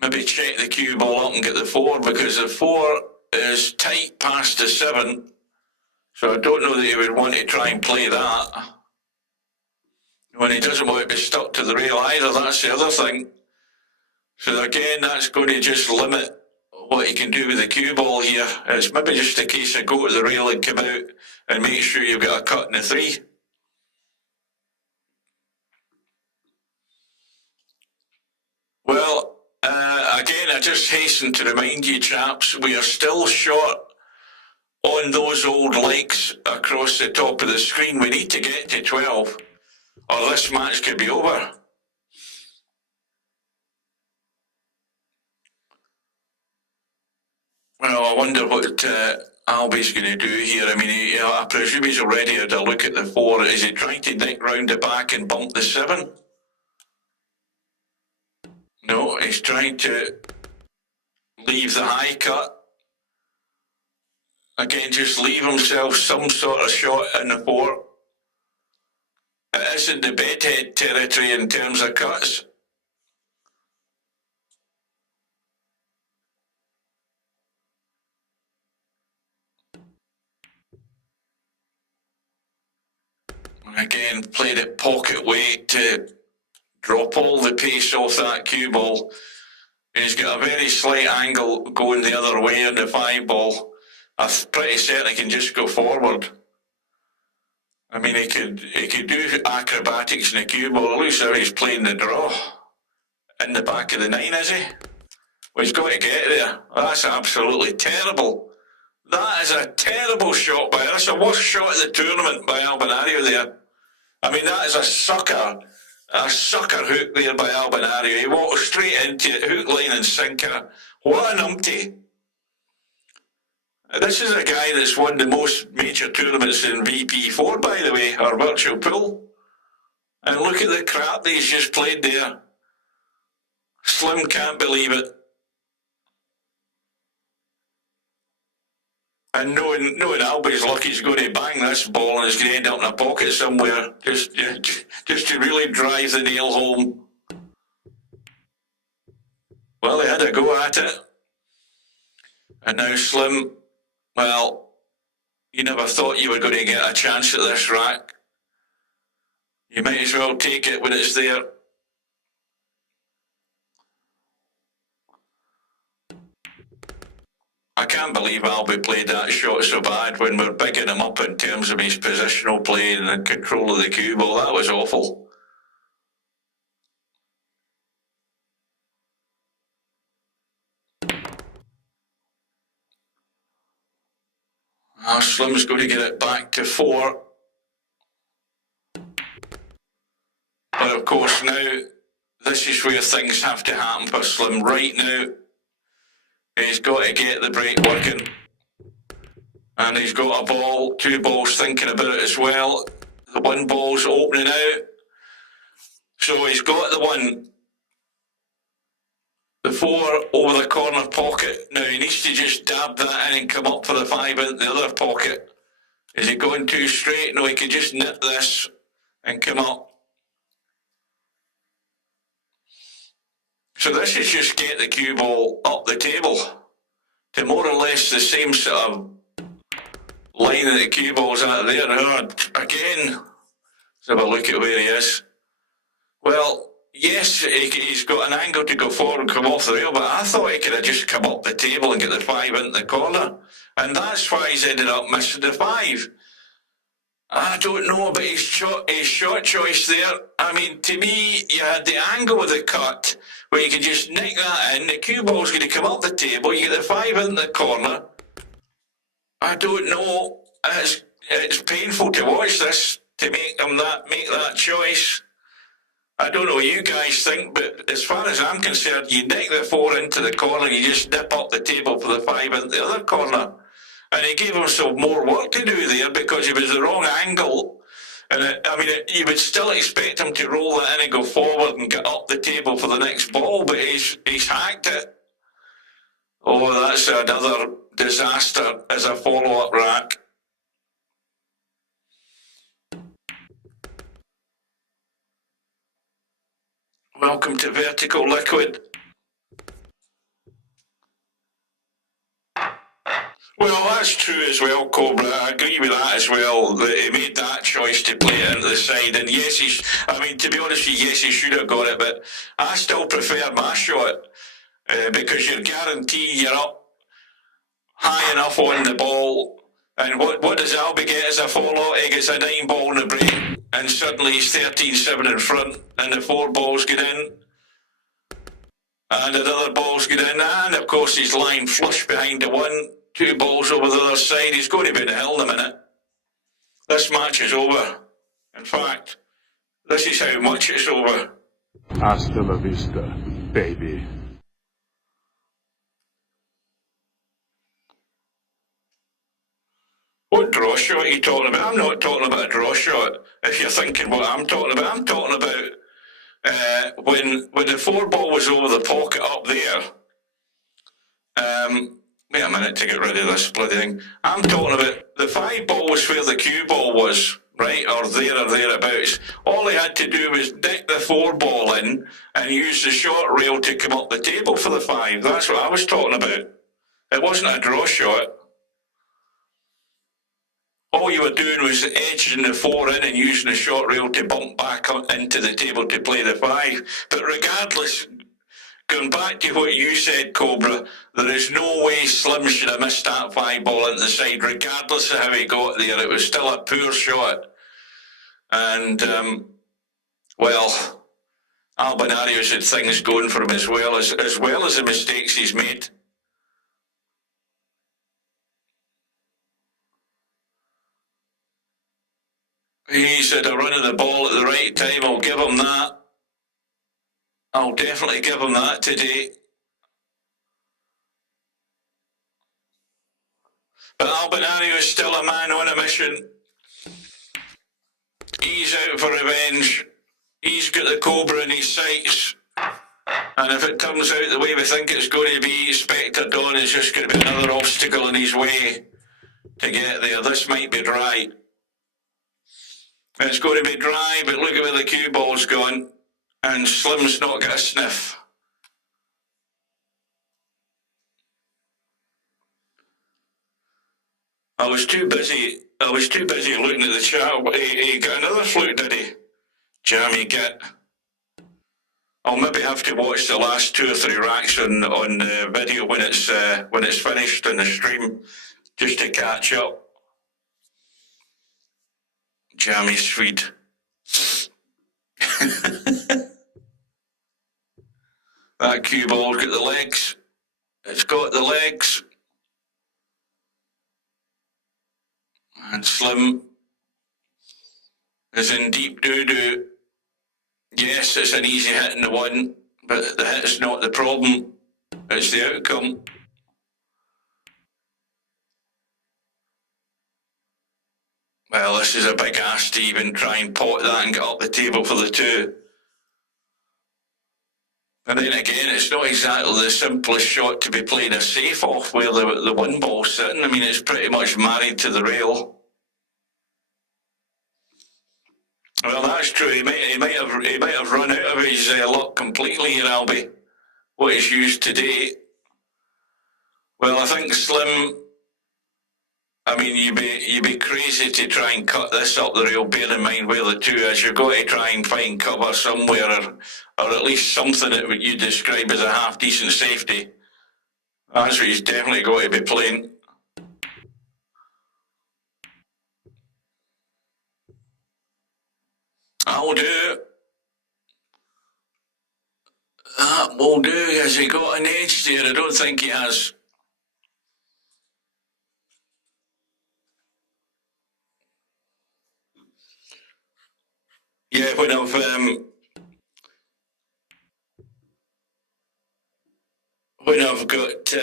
maybe check the cue ball up and get the 4, because the 4 is tight past the 7. So I don't know that he would want to try and play that. When he doesn't want to be stuck to the rail either, that's the other thing. So again, that's going to just limit what he can do with the cue ball here. It's maybe just a case of go to the rail and come out and make sure you've got a cut in the 3. Well, again, I just hasten to remind you, chaps, we are still short on those old likes across the top of the screen. We need to get to 12, or this match could be over. Well, I wonder what Albie's going to do here. I mean, I presume he's already had a look at the 4. Is he trying to nick round the back and bump the 7? No, he's trying to leave the high cut. Again, just leave himself some sort of shot in the 4. It isn't the bedhead territory in terms of cuts. Again, played it pocket weight to drop all the pace off that cue ball. He's got a very slight angle going the other way in the 5 ball. I'm pretty certain he can just go forward. I mean, he could do acrobatics in the cue ball. It looks like he's playing the draw in the back of the 9, is he? Well, he's got to get there. That's absolutely terrible. That is a terrible shot by... That's the worst shot of the tournament by Albinario there. I mean, that is a sucker hook there by Albinario. He walked straight into it, hook, line and sinker. What an umpty. This is a guy that's won the most major tournaments in VP4, by the way, or virtual pool. And look at the crap that he's just played there. Slim can't believe it. And knowing Albie's lucky he's going to bang this ball and it's going to end up in a pocket somewhere, just to really drive the nail home. Well, he had a go at it. And now Slim, well, you never thought you were going to get a chance at this rack. You might as well take it when it's there. I can't believe Albie played that shot so bad when we're bigging him up in terms of his positional play and control of the cue ball. That was awful. Slim's going to get it back to 4. But of course now, this is where things have to happen for Slim right now. He's got to get the break working. And he's got a ball, 2 balls thinking about it as well. The 1 ball's opening out. So he's got the 1. The 4 over the corner pocket. Now he needs to just dab that in and come up for the 5 in the other pocket. Is he going too straight? No, he can just nip this and come up. So this is just get the cue ball up the table to more or less the same sort of line that the cue ball's at there. Again, let's have a look at where he is. Well, yes, he's got an angle to go forward and come off the rail, but I thought he could have just come up the table and get the 5 into the corner. And that's why he's ended up missing the 5. I don't know about his shot choice there. I mean, to me, you had the angle of the cut where you can just nick that in. The cue ball's going to come up the table. You get the 5 in the corner. I don't know. It's painful to watch this to make that choice. I don't know what you guys think, but as far as I'm concerned, you nick the 4 into the corner, you just nip up the table for the 5 into the other corner. And he gave himself more work to do there because it was the wrong angle. And you would still expect him to roll that in and go forward and get up the table for the next ball, but he's hacked it. Oh, that's another disaster as a follow-up rack. Welcome to Vertical Liquid. Well, that's true as well, Cobra. I agree with that as well. That he made that choice to play it into the side, and yes, to be honest with you, yes, he should have got it, but I still prefer my shot because you're guaranteed you're up high enough on the ball. And what does Albie get as a follow? He gets a 9 ball in the break, and suddenly he's 13-7 in front, and the 4 balls get in. And the other balls get in, and of course he's lying flush behind the 1. 2 balls over the other side. He's going to be in hell in a minute. This match is over. In fact, this is how much it's over. Hasta la vista, baby. What draw shot are you talking about? I'm not talking about a draw shot. If you're thinking what I'm talking about when the 4 ball was over the pocket up there. Wait a minute to get rid of this bloody thing. I'm talking about the 5 ball was where the cue ball was, right, or thereabouts. All he had to do was nick the 4 ball in and use the short rail to come up the table for the 5. That's what I was talking about. It wasn't a draw shot. All you were doing was edging the 4 in and using the short rail to bump back into the table to play the 5. But regardless, going back to what you said, Cobra, there is no way Slim should have missed that 5 ball into the side, regardless of how he got there. It was still a poor shot. And, well, Albinario's had things going for him as well as the mistakes he's made. He's had a run of the ball at the right time. I'll give him that. I'll definitely give him that today. But Albinario is still a man on a mission. He's out for revenge. He's got the Cobra in his sights. And if it turns out the way we think it's going to be, Spectre Dawn is just going to be another obstacle in his way to get there. This might be dry. It's going to be dry, but look at where the cue ball's gone. And Slim's not got a sniff. I was too busy looking at the chat. He got another fluke, did he? Jammy git. I'll maybe have to watch the last 2 or 3 racks on the video when it's finished on the stream, just to catch up. Jammy Swede. That cue ball's got the legs. It's got the legs. And Slim is in deep doo-doo. Yes, it's an easy hit in the one, but the hit's not the problem. It's the outcome. Well, this is a big ask to even try and pot that and get up the table for the 2. And then again, it's not exactly the simplest shot to be playing a safe off where the 1 ball's sitting. I mean, it's pretty much married to the rail. Well, that's true. He might have run out of his luck completely here, Albie. What he's used today. Well, I think Slim. I mean, you'd be crazy to try and cut this up the rail. Bear in mind where the 2 is. You've got to try and find cover somewhere, or at least something that you describe as a half decent safety. That's what he's definitely got to be playing. That'll do. That will do. Has he got an edge there? I don't think he has. Yeah, when I've got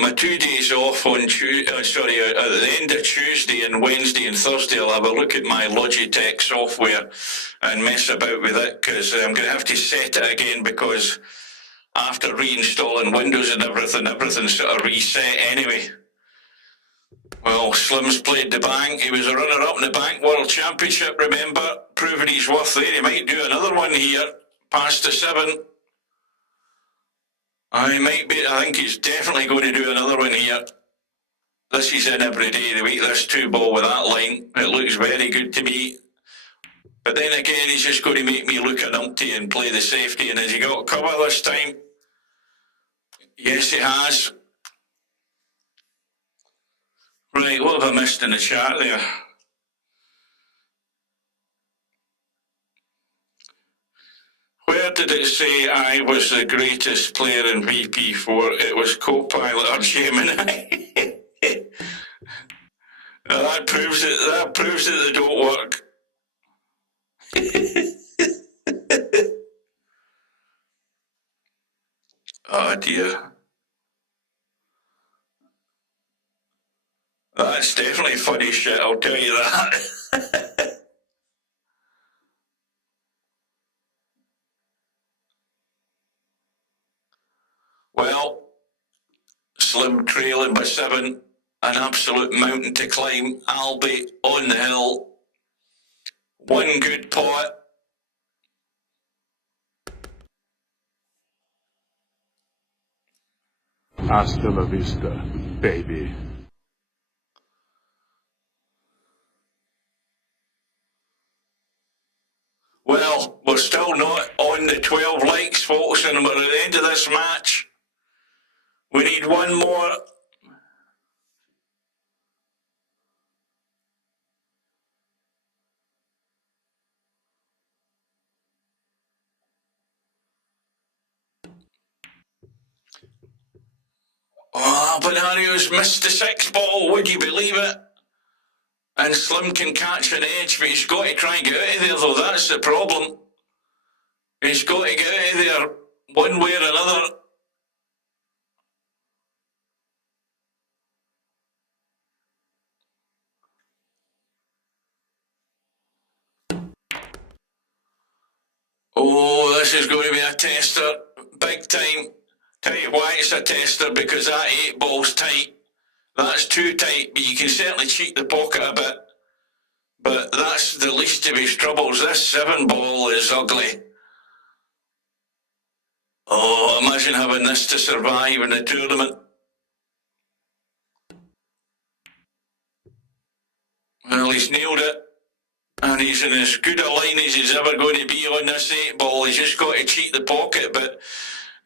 my 2 days off on Tuesday, at the end of Tuesday and Wednesday and Thursday, I'll have a look at my Logitech software and mess about with it, because I'm going to have to set it again, because after reinstalling Windows and everything's sort of reset anyway. Well, Slim's played the bank. He was a runner-up in the Bank World Championship, remember? Proving he's worth there. He might do another one here, past the 7. He might be. I think he's definitely going to do another one here. This is in every day of the week, this 2 ball with that line. It looks very good to me. But then again, he's just going to make me look a numpty and play the safety. And has he got cover this time? Yes, he has. Right, what have I missed in the chat there? Where did it say I was the greatest player in VP4? It was Copilot or Gemini. That proves it. That proves that they don't work. Oh dear. That's definitely funny shit, I'll tell you that. Well, Slim trailing by 7, an absolute mountain to climb. Albie on the hill. 1 good pot. Hasta la vista, baby. Well, we're still not on the 12 likes, folks, and we're at the end of this match. We need 1 more. Oh, Albinario's missed the 6 ball, would you believe it? And Slim can catch an edge, but he's got to try and get out of there, though. That's the problem. He's got to get out of there one way or another. Oh, this is going to be a tester. Big time. Tell you why it's a tester, because that 8-ball's tight. That's too tight, but you can certainly cheat the pocket a bit. But that's the least of his troubles. This 7-ball is ugly. Oh, imagine having this to survive in the tournament. Well, he's nailed it. And he's in as good a line as he's ever going to be on this 8-ball. He's just got to cheat the pocket, but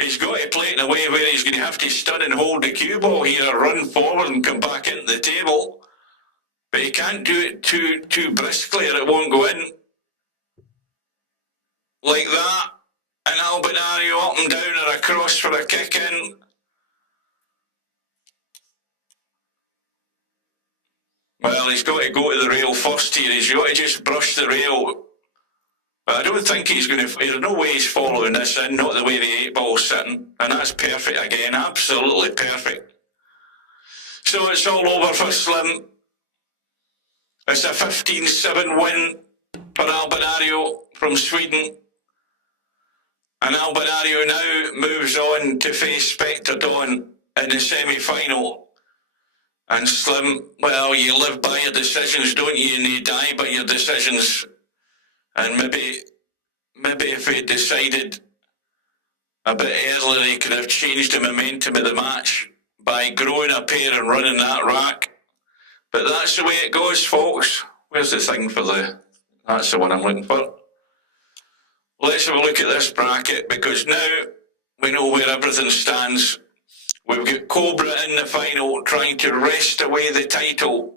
he's got to play it in a way where he's going to have to stun and hold the cue ball here, run forward and come back into the table. But he can't do it too briskly or it won't go in. Like that. And Albinario up and down or across for a kick in. Well, he's got to go to the rail first here. He's got to just brush the rail. But I don't think he's going to... There's no way he's following this in, not the way the 8-ball's sitting. And that's perfect again, absolutely perfect. So it's all over for Slim. It's a 15-7 win for Albinario from Sweden. And Albinario now moves on to face Spectre Dawn in the semi-final. And Slim, well, you live by your decisions, don't you? And you die by your decisions. And maybe if he decided a bit earlier, he could have changed the momentum of the match by growing a pair and running that rack. But that's the way it goes, folks. Where's the thing for the... That's the one I'm looking for. Let's have a look at this bracket, because now we know where everything stands. We've got Cobra in the final trying to wrest away the title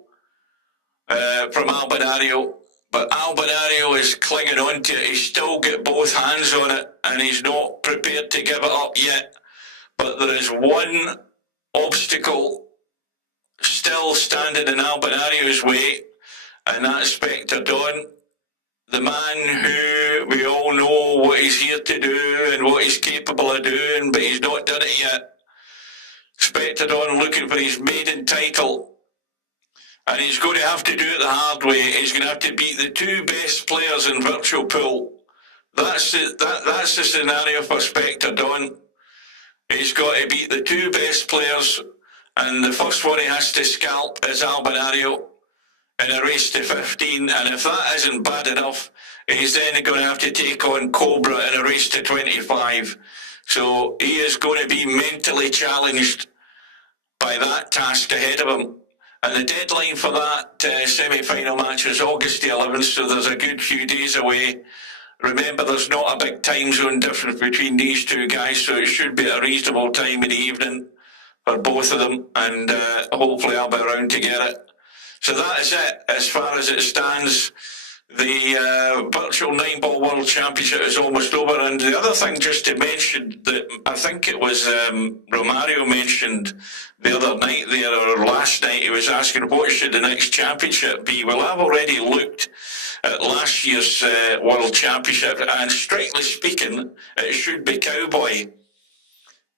from Albinario. But Albinario is clinging on to it. He's still got both hands on it and he's not prepared to give it up yet. But there is one obstacle still standing in Albinario's way, and that's Spectre Dawn. The man who we all know what he's here to do and what he's capable of doing, but he's not done it yet. Spectre Dawn looking for his maiden title. And he's going to have to do it the hard way. He's going to have to beat the two best players in Virtual Pool. That's the scenario for Spectre Dawn. He's got to beat the two best players, and the first one he has to scalp is Albinario in a race to 15, and if that isn't bad enough, he's then going to have to take on Cobra in a race to 25. So he is going to be mentally challenged by that task ahead of him. And the deadline for that semi-final match is August the 11th, so there's a good few days away. Remember, there's not a big time zone difference between these two guys, so it should be a reasonable time in the evening for both of them, and hopefully I'll be around to get it. So that is it, as far as it stands. The Virtual 9-Ball World Championship is almost over, and the other thing just to mention, that I think it was Romario mentioned the other night there, or last night, he was asking what should the next championship be. Well, I've already looked at last year's World Championship, and strictly speaking, it should be Cowboy.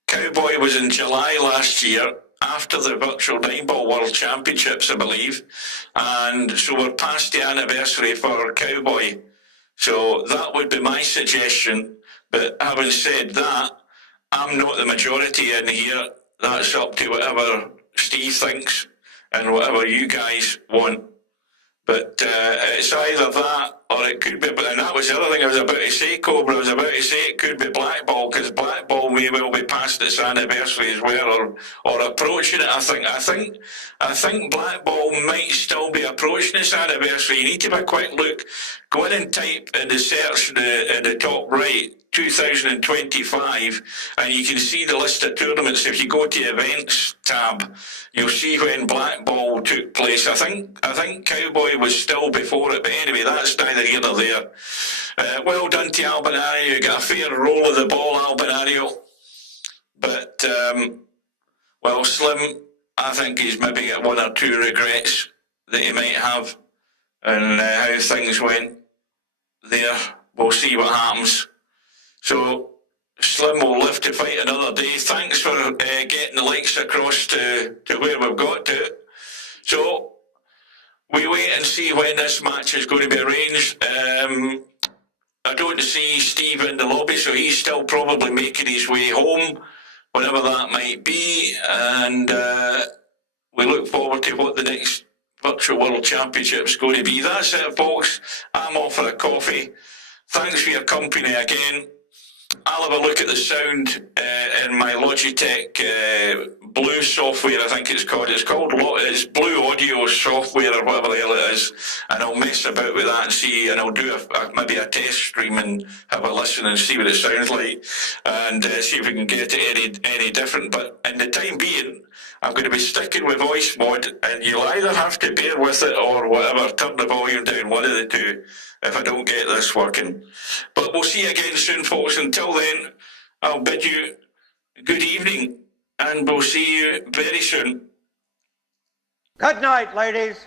Cowboy was in July last year, after the Virtual 9-Ball World Championships, I believe, and so we're past the anniversary for Cowboy. So that would be my suggestion, but having said that, I'm not the majority in here. That's up to whatever Steve thinks and whatever you guys want. But it's either that, or it could be, and that was the other thing I was about to say, Cobra, I was about to say it could be Blackball, because Blackball may well be past its anniversary as well, or approaching it. I think Blackball might still be approaching its anniversary. You need to have a quick look. Go in and type in the search in the top right, 2025, and you can see the list of tournaments. If you go to events tab, you'll see when Blackball took place. I think Cowboy was still before it, but anyway, that's neither here nor there. Well done to Albinario. You got a fair roll of the ball, Albinario. But well, Slim, I think he's maybe got one or two regrets that he might have, and how things went there. We'll see what happens. So Slim will live to fight another day. Thanks for getting the links across to where we've got to. So we wait and see when this match is going to be arranged. I don't see Steve in the lobby, so he's still probably making his way home, whatever that might be, and we look forward to what the next Virtual World Championship is going to be. That's it, folks. I'm off for a coffee. Thanks for your company again. I'll have a look at the sound in my Logitech Blue software, I think it's called. It's Blue Audio software or whatever the hell it is, and I'll mess about with that and see, and I'll do maybe a test stream and have a listen and see what it sounds like, and see if we can get it any different. But in the time being, I'm going to be sticking with voice mod, and you'll either have to bear with it or whatever, turn the volume down, one of the two, if I don't get this working. But we'll see you again soon, folks. Until then, I'll bid you good evening, and we'll see you very soon. Good night, ladies.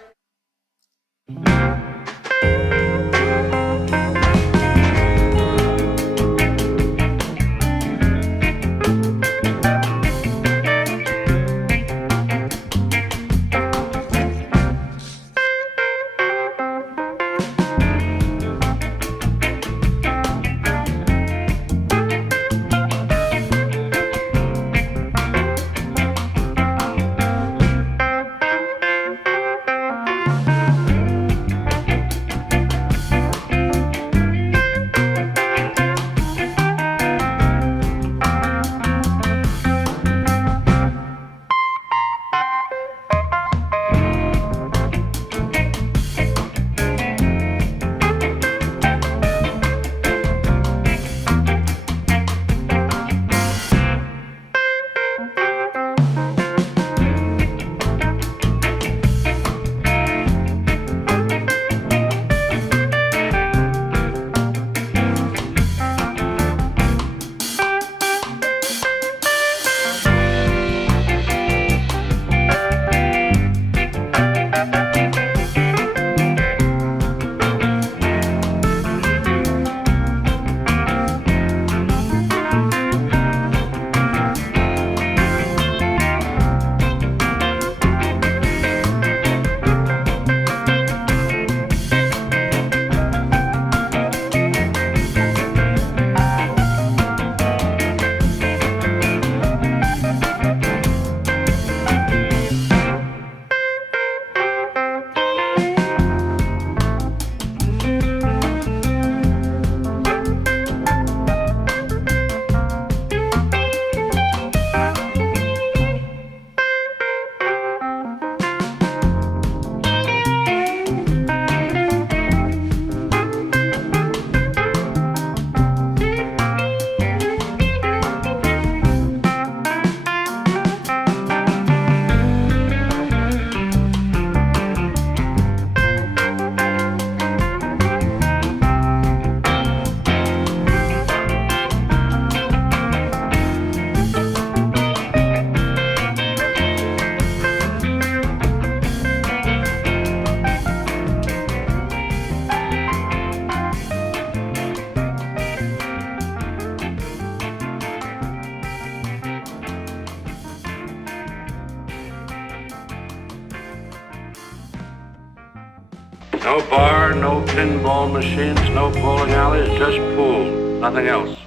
No bar, no pinball machines, no bowling alleys, just pool. Nothing else.